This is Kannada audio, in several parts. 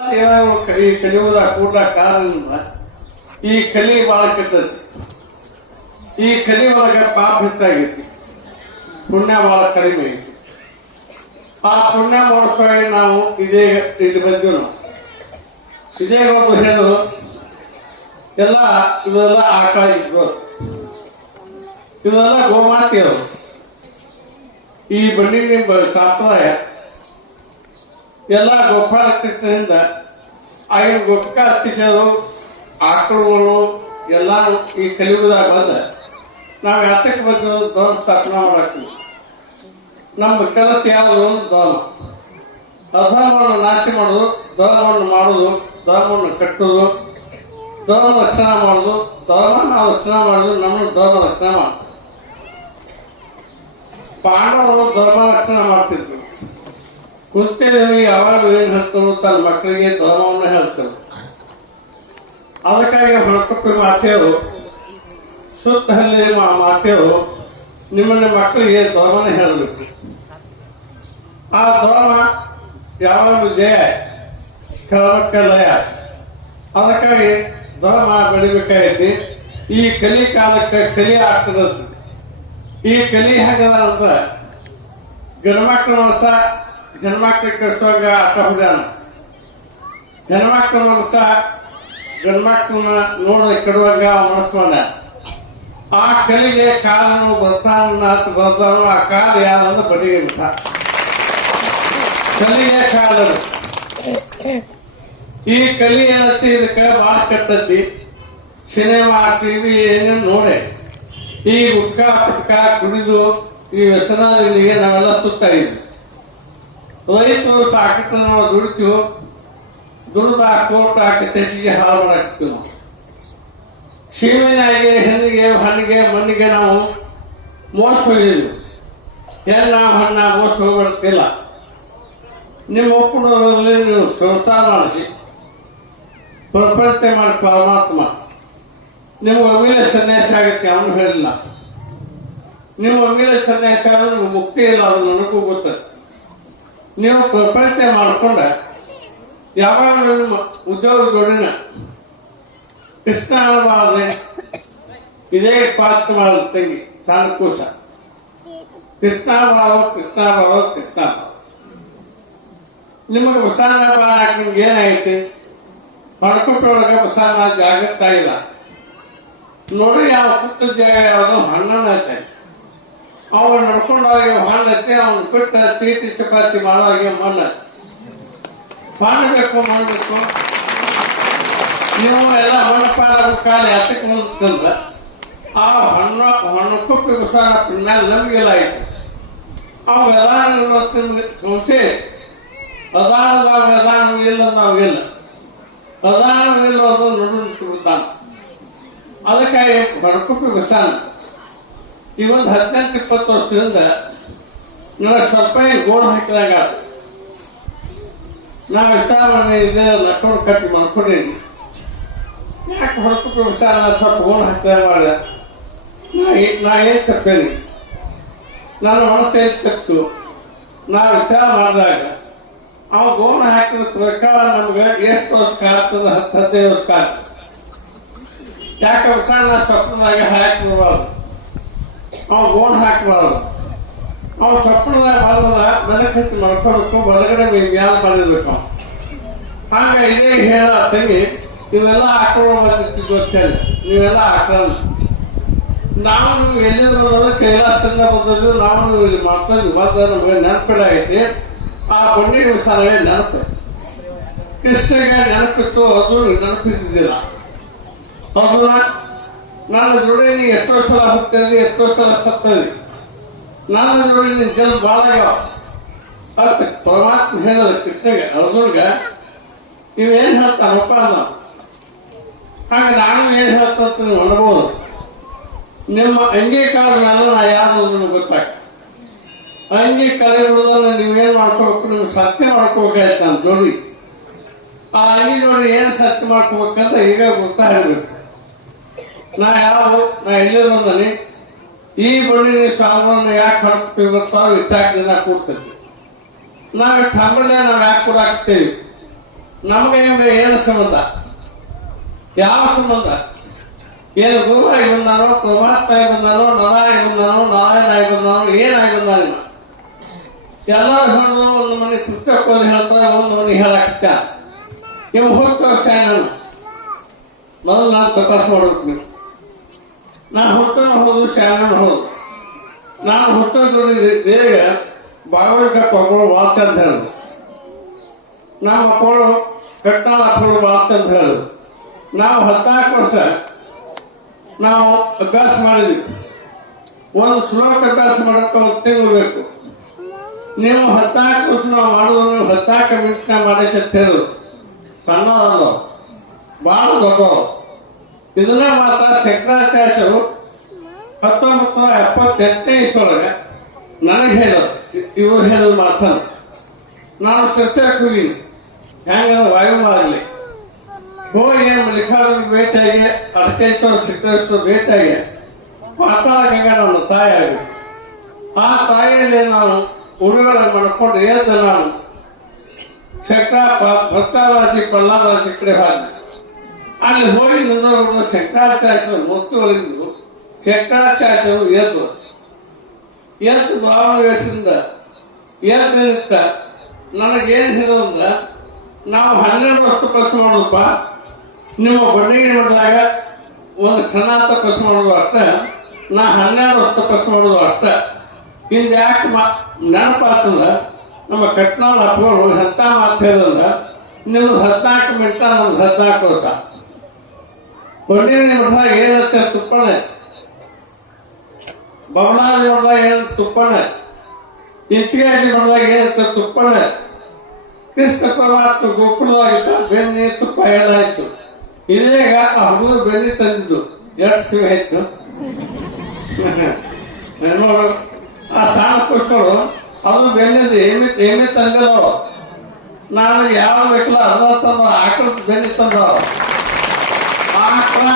ಈ ಕಲಿಯುವುದಾಗ ಕೂಡ ಕಾರಣ ಈ ಕಲಿ ಬಹಳ ಕೆಟ್ಟತಿ. ಈ ಕಲಿ ಒಳಗ ಪಾಪ ಹೆಚ್ಚಾಗೈತಿ, ಪುಣ್ಯ ಬಹಳ ಕಡಿಮೆ ಐತಿ. ಆ ಪುಣ್ಯ ಮಾಡೋಕ್ಕಾಗಿ ನಾವು ಇದೇ ಇಲ್ಲಿ ಬಂದ್ವಿ. ನಾವು ಇದೇ ಒಬ್ಬರು ಹೇಳಿದ್ರು, ಎಲ್ಲ ಇವೆಲ್ಲ ಆಕಳ ಇದ್ರು, ಇವೆಲ್ಲ ಗೋಮಾತೆಯವರು. ಈ ಬಂಡಿ ಸಂಪ್ರದಾಯ ಎಲ್ಲ ಗೋಪಾಲ ಕೃಷ್ಣದಿಂದ ಆಗಿನ ಗೋಪಿಕಾ ಕೃಷ್ಣರು ಆಕಳುಗಳು ಎಲ್ಲ ಈ ಕಲಿಯುಗದಾಗ ಬಂದ ನಾವು ಯಾತಕ್ಕೆ ಬಂದು ಧರ್ಮ ಸ್ಥಾಪನಾ ಮಾಡಾಕ್ತೀವಿ. ನಮ್ಮ ಕೆಲಸ ಯಾವುದು? ಧರ್ಮ. ಅಧರ್ಮವನ್ನು ನಾಶ ಮಾಡೋದು, ಧರ್ಮವನ್ನು ಮಾಡುವುದು, ಧರ್ಮವನ್ನು ಕಟ್ಟುವುದು, ಧರ್ಮ ರಕ್ಷಣೆ ಮಾಡುದು, ಧರ್ಮ ನಾವು ರಕ್ಷಣೆ ಮಾಡುದು, ನಮ್ಮ ಧರ್ಮ ರಕ್ಷಣೆ ಮಾಡುದು. ಪಾಂಡವರು ಧರ್ಮ ರಕ್ಷಣೆ ಮಾಡ್ತಿದ್ರು. ಕುಂತಿದೇವಿ ಯಾವಾಗ ಏನ್ ಹೇಳ್ತಾರೆ, ತನ್ನ ಮಕ್ಕಳಿಗೆ ಧರ್ಮವನ್ನು ಹೇಳ್ತಾರೆ. ಅದಕ್ಕಾಗಿ ಹೊರಕೊಟ್ಟು ಮಾತೆಯವರು ಸುತ್ತ ಹಲ್ಲಿ ಮಾತೆಯವರು ನಿಮ್ಮನ್ನ ಮಕ್ಕಳಿಗೆ ಧರ್ಮನೇ ಹೇಳಬೇಕು. ಆ ಧರ್ಮ ಯಾವಾಗಲೂ ಜಯ, ಕೆಳಮಕ್ಕ ಲಯ. ಅದಕ್ಕಾಗಿ ಧರ್ಮ ಬೆಳಿಬೇಕಾಗೈತಿ. ಈ ಕಲಿ ಕಾಲಕ್ಕೆ ಕಲಿ ಆಗ್ತದ. ಈ ಕಲಿ ಹಾಗದ ಅಂತ ಗಂಡ್ಮಕ್ಳ ಮನಸ ಹೆಣ್ಮಕ್ಳಿಗೆ ಕಳಿಸುವಾಗ ಆಟ ಹುಡ್ಯಾನ, ಹೆಣ್ಮಕ್ಳ ಮನಸ ಗಂಡ್ಮಕ್ಳನ್ನ ನೋಡ ಕೆಡುವಾಗ ಮನಸ್ಸು ಮಾಡ. ಆ ಕಲಿಗೆ ಕಾಲನು ಬರ್ತಾನು ಆ ಕಾಲ ಯಾವ್ದು ಬಡಿಗೆ ಬಿಟ್ಟ. ಕಲಿಗೆ ಕಾಲನು ಈ ಕಲಿ ಏನತ್ತಿ, ಇದಕ್ಕೆ ಬಾಳ ಕೆಟ್ಟದ್ದಿ. ಸಿನಿಮಾ ಟಿವಿ ಏನೇನು ನೋಡೆ ಈ ಗುಟ್ಕಾ ಪುಟ್ಕಾ ಕುಡಿದು ಈ ವ್ಯಸನಗಳಿಗೆ ನಾವೆಲ್ಲ ಸುತ್ತಾ ಇದ್ವಿ. ರೈತರು ಸಾಕಿಟ್ಟು ನಾವು ದುಡಿತೀವಿ, ದುಡ್ದ ಕೋಟ್ ಹಾಕಿ ತೆಸಿಗೆ ಹಾಳು ಮಾಡಾಕ್ತೀವಿ. ನಾವು ಸೀಮೆನಾಯಿಗೆ, ಹೆಣ್ಣಿಗೆ, ಹಣ್ಣಿಗೆ, ಮಣ್ಣಿಗೆ ನಾವು ಮೋಸ ಹೋಗಿದ್ದೀವಿ. ಹೆಣ್ಣ ಹಣ್ಣ ಮೋಸ ಹೋಗ್ಬಿಡುತ್ತಿಲ್ಲ. ನಿಮ್ಮ ಒಪ್ಪುಣದಲ್ಲಿ ನೀವು ಸಂಸಾರ ಮಾಡಿಸಿ ಪ್ರಪಂಚ ಮಾಡಿ ಪರಮಾತ್ಮ ನಿಮ್ಮ ಅಮೀಲ ಸನ್ಯಾಸ ಆಗತ್ತೆ. ಅವನು ಹೇಳಿಲ್ಲ ನಿಮ್ಮ ಅಮೀಲ ಸನ್ಯಾಸ ಆದ್ರೆ ನಿಮ್ಗೆ ಮುಕ್ತಿ ಇಲ್ಲ, ಅದು ನನಗೂ ಗೊತ್ತದ. ನೀವು ಪ್ರಪಂಚ ಮಾಡ್ಕೊಂಡ ಯಾವಾಗ ನಿಮ್ಮ ಉದ್ಯೋಗ ಜೋಡಿನ ಕೃಷ್ಣ ಅನ್ನಬಾರ್ದೆ. ಇದೇ ಪಾತ್ರ ಮಾಡಿದ ತಂಗಿ ಸಾನುಕೂಸ ಕೃಷ್ಣ ಭಾವ, ಕೃಷ್ಣ ಭಾವ, ಕೃಷ್ಣ ಭಾವ. ನಿಮಗೆ ಬಸವನ ಬಾಳ ನಿಮ್ಗೆ ಏನಾಗೈತಿ? ಹೊರಕೊಟ್ಟೊಳಗೆ ಬಸವನ ಜಾಗೃತ ಇಲ್ಲ ನೋಡಿ. ಯಾವ ಪುಟ್ಟ ಜಾಗ ಯಾವುದು ಹಣ್ಣನ ಐತೆ, ಅವನು ನಡ್ಕೊಂಡಾಗ ಹಣ್ಣು ಐತೆ. ಅವನು ಬಿಟ್ಟ ಚೀಟಿ ಚಪಾತಿ ಮಾಡೋವಾಗ ಮಣ್ಣು ಮಾಡಬೇಕು. ನೀವು ಎಲ್ಲ ಮಣ್ಣು ಪಾಡ ಕಾಲ ಯಾತಕ್ಕೆ ಮುಂದಂದ್ರೆ ಆ ಹಣ್ಣು ಕುಪ್ಪಿ ಬಸವನ ಮೇಲೆ ನಂಬಿಗೆಲ್ಲ ಆಯ್ತು. ಅವೆಲ್ಲ ನಿಮ್ಗೆ ಸಂಶಯ ಪ್ರಧಾನದಾಗ ಪ್ರಧಾನ ಇಲ್ಲ, ನಾವಿಲ್ಲ ಪ್ರಧಾನ ಇಲ್ಲ ಅದು ನೋಡುತ್ತಾನ. ಅದಕ್ಕಾಗಿ ಹೊರಕೊಪ್ಪಿ ಬಸವನ ಈ ಒಂದು 18-20 ವರ್ಷದಿಂದ ನನಗೆ ಸ್ವಲ್ಪ ಗೋಡು ಹಾಕಿದಾಗ ನಾವು ವಿಚಾರ ಇದೆ ಲಕ್ಕೊಂಡು ಕಟ್ಟಿ ಮಾಡ್ಕೊಂಡೀನಿ. ಯಾಕೆ ಹೊರಕೊಪ್ಪಿ ಬಸವನ ಸ್ವಲ್ಪ ಗೋಡು ಹಾಕಿದಾಗ ಮಾಡಿದೆ? ನಾ ಏನ್ ತಪ್ಪೇನಿ, ನನ್ನ ಮನಸ್ಸು ಏನ್ ತಪ್ಪು. ನಾವು ವಿಚಾರ ಮಾಡಿದಾಗ ಅವ ಗೋಣ ಹಾಕಿದ ಪ್ರಕಾರ ನಮ್ಗೆ ಎಷ್ಟು ವರ್ಷ ಕಾಡ್ತದ? 10-15 ವರ್ಷ ಕಾಡ್ತದೆ. ಯಾಕೆ ವಿಚಾರ ಸ್ವಪ್ನದಾಗ ಹಾಕಿಬಾರ್ದು, ಅವ ಗೋಣ ಹಾಕಬಾರ್ದು. ಅವ ಸ್ವಪ್ನದಾಗ ಬಂದ ಬೆಳಕು ಹತ್ತಿ ಮಾಡ್ಕೋಬೇಕು, ಹೊರಗಡೆ ಮ್ಯಾಲ ಮಾಡಿರ್ಬೇಕು. ಹಾಗ ಇದೇ ಹೇಳ ತಂಗಿ, ಇವೆಲ್ಲ ಆಕಳ ಬಂದಿತ್ತು ಗೊತ್ತೇಳಿ, ನೀವೆಲ್ಲ ಆಕಳ. ನಾವು ನೀವು ಎಲ್ಲಿಂದ ಬಂದ್ರೆ ಕೈಲಾಸದಿಂದ ಬಂದದ್ದು, ನಾವು ನೀವು ಇಲ್ಲಿ ಮಾಡ್ತಾ ಇದ್ವಿ. ಬಂದ ನಮ್ಗೆ ನೆನಪಿಡಾಗೈತಿ. ಆ ಬಂಡಿ ಸಾಲವೇ ನೆನಪು. ಕೃಷ್ಣಗೆ ನೆನಪಿತ್ತು, ಅದು ನೆನಪಿದ್ದಿಲ್ಲ. ಹೌದಲ್ಲ? ನನ್ನ ಜೋಡಿ ನೀ ಎಷ್ಟೋ ಸಲ ಹುಟ್ಟದಿ, ಎಷ್ಟೋ ಸಲ ಸತ್ತದಿ. ನನ್ನ ಜೋಡಿ ನಿನ್ ಜನ ಬಾಳ ಆಗ್ಯಾವ. ಪರಮಾತ್ಮ ಹೇಳದ ಕೃಷ್ಣಗೆ, ಅರ್ಜುನ್ಗೆ ನೀವೇನ್ ಹೇಳ್ತಾನಪ್ಪ ಅನ್ನ. ಹಾಗೆ ನಾನು ಏನ್ ಹೇಳ್ತಂತ ನೀವು ಅನ್ಬೋದು. ನಿಮ್ಮ ಅಂಗೀಕಾರ ಮೇಲೆ ನಾ ಯಾರು ಗೊತ್ತಾಗ ಅಂಗಿ ಕಲಿಯುವುದನ್ನು ನೀವೇನ್ ಮಾಡ್ಕೋಬೇಕು? ನಿಮ್ಗೆ ಸತ್ಯ ಮಾಡ್ಕೋಬೇಕಾಯ್ತು. ನನ್ನ ಜೋಡಿ ಆ ಅಂಗಿ ಜೋಡಿ ಏನ್ ಸತ್ಯ ಮಾಡ್ಕೋಬೇಕಂತ ಈಗ ಗೊತ್ತಾಗಬೇಕು. ನಾ ಎಲ್ಲಿ ಬಂದನಿ ಈ ಬಳ್ಳಿ ಸ್ವಾಮಿಗಳನ್ನು ಯಾಕೆ ಹೊರಡ್ತೀವಿ ಗೊತ್ತಾವ? ಇಟ್ಟಾಕ ದಿನ ಕೂಡ್ತೈತಿ. ನಾವು ಇಟ್ಟು ಹಂಬಳ್ಳಿ ನಾವು ಯಾಕೆ ಕೂಡ ಹಾಕ್ತೇವಿ? ನಮಗೆ ನಿಮ್ಗೆ ಏನು ಸಂಬಂಧ? ಯಾವ ಸಂಬಂಧ? ಏನು ಗುರುವಾಗಿ ಬಂದಾನೋ, ಪರಮಾತ್ಮ ಬಂದಾನೋ, ನರಾಗಿ ಬಂದಾನೋ, ನಾರಾಯಣಾಗಿ ಬಂದಾನೋ, ಏನಾಗಿ ಬಂದಾನ? ಎಲ್ಲರೂ ಹೇಳಿದ್ರು ಒಂದು ಮನೆ ಪುಸ್ತಕ ಹೇಳ್ತಾರೆ, ಒಂದು ಮನೆ ಹೇಳಕ್ಕ ನೀವು ಹುಟ್ಟು ನಾನು ಮೊದಲು ನಾನು ತಪಾಸ್ ಮಾಡ್ಬೇಕು. ನೀವು ನಾನು ಹುಟ್ಟನ್ನು ಹೋದು, ಶಾಲೆನ ಹೋದು. ನಾನು ಹುಟ್ಟೋದು ದೇಗ ಭಾಗವಹಿಕ ಮಕ್ಕಳು ವಾಚ ಅಂತ ಹೇಳಿದ್ರು. ನಾವು ಮಕ್ಕಳು ಕಟ್ಟಾಳ ಮಕ್ಕಳು ವಾಚ ಅಂತ ಹೇಳಿದ್ರು. ನಾವು 14 ವರ್ಷ ನಾವು ಅಭ್ಯಾಸ ಮಾಡಿದ್ವಿ. ಒಂದು ಶ್ಲೋಕ ಅಭ್ಯಾಸ ಮಾಡಕ್ಕೆ 1 ತಿಂಗಳು ಬೇಕು. ನೀವು 14 ವರ್ಷ ನಾವು ಮಾಡಿದ್ರು, ನೀವು 14 ಮಿನಿಟ್ನ ಮಾಡಕ್ಕೆ ಹೇಳಿದ್ರು. ಸಣ್ಣದಲ್ಲ, ಬಹಳ ದೊಡ್ಡವರು. ಇದನ್ನೇ ಮಾತ್ರ ಶಂಕರಾಚಾರ್ಯರು 1978ನೇ ಇಸ್ವೊಳಗೆ ನನಗೆ ಹೇಳಿದ್ರು. ಇವರು ಹೇಳಿದ್ರು ಮಾತ್ರ ನಾನು ಚರ್ಚೆಗೆ ಹೋಗಿನಿ. ಹೆಂಗಂದ್ರೆ ವಾಯುಮಾಗಲಿ ಹೋಗಿ ಏನು ಲಿಖಾದ್ರು ಭೇಟಿಯಾಗಿ, ಅಡಕೇಶ್ವರ ಸಿದ್ದೇಶ್ವರ ಭೇಟಿಯಾಗಿ ಮಾತಾಡೋಂಗ ನನ್ನ ತಾಯಿ ಆಗಿ, ಆ ತಾಯಿಯಲ್ಲಿ ನಾನು ಉಡುಗೊರೆ ಮಾಡ್ಕೊಂಡು ಎದ್ದು ನಾನು ಭಕ್ತಾವಾಸಿ ಪ್ರಹ್ಲಾದಾಸಿ ಕಡೆ ಹೋದೆ. ಅಲ್ಲಿ ಹೋಗಿ ನಿಂತು ಶಂಕರಾಚಾರ್ಯರು ಮುತ್ತುಗಳಿಂದು ಶಂಕರಾಚಾರ್ಯರು ಎದ್ದು ಭಾವನೆಯಿಂದ ಎದ್ದು ನಿಂತ ನನಗೇನು ಹೇಳೋದ್ರ, ನಾವು 12 ವರ್ಷ ಕೆಲಸ ಮಾಡೋದಪ್ಪ, ನಿಮ್ಮ ಬಡ್ಡಿಗೆ ನೋಡಿದಾಗ ಒಂದು ಕ್ಷಣಾಂತ ಕೆಲಸ ಮಾಡೋದು ಅಷ್ಟ, ನಾ 12 ವರ್ಷ ಕೆಲಸ ಮಾಡೋದು ಅಷ್ಟ. ಹಿಂದೆ ಯಾಕೆ ನೆನಪಾತಂದ್ರ ನಮ್ಮ ಕಟ್ನಾಳ ಅಪ್ಪಗಳು ಎಂತ ಮಾತು ಹೇಳಿದ್ರ, ನಿಮ್ದು 14 ಮಿನಿಟ, ನಮ್ದು 14 ವರ್ಷ. ಬಡ್ಡಿ ನೋಡಿದಾಗ ಏನಂತ ತುಪ್ಪಣ, ಬಬಲಾದಿ ನೋಡಿದಾಗ ಏನಂತ ತುಪ್ಪಣ, ಇಂಚಿಗಾಗಿ ನೋಡಿದಾಗ ಏನಂತ ತುಪ್ಪಣ. ಕೃಷ್ಣ ಪರಮಾತ್ಮ ಗೋಕುಲವಾಗಿದ್ದ ಬೆಣ್ಣೆ ತುಪ್ಪ ಎಲ್ಲಾಯ್ತು. ಇದೀಗ ಆ ಹುಡುಗರು ಬೆಣ್ಣೆ ತಂದಿದ್ದು 2 ಸಿವೆ ಆಯ್ತು. ಆ ಸಣ್ಣ ಪುಷ್ಕಳು ಅದು ಬೆಣ್ಣೆದು ಎಮ್ಮೆ ತಂದಿರೋ. ನಾನು ಯಾವ ಬೇಕಲ್ಲ ಅದನ್ನ ತಂದ, ಆಕಳ ಬೆಣ್ಣೆ ತಂದ, ಆಕಳ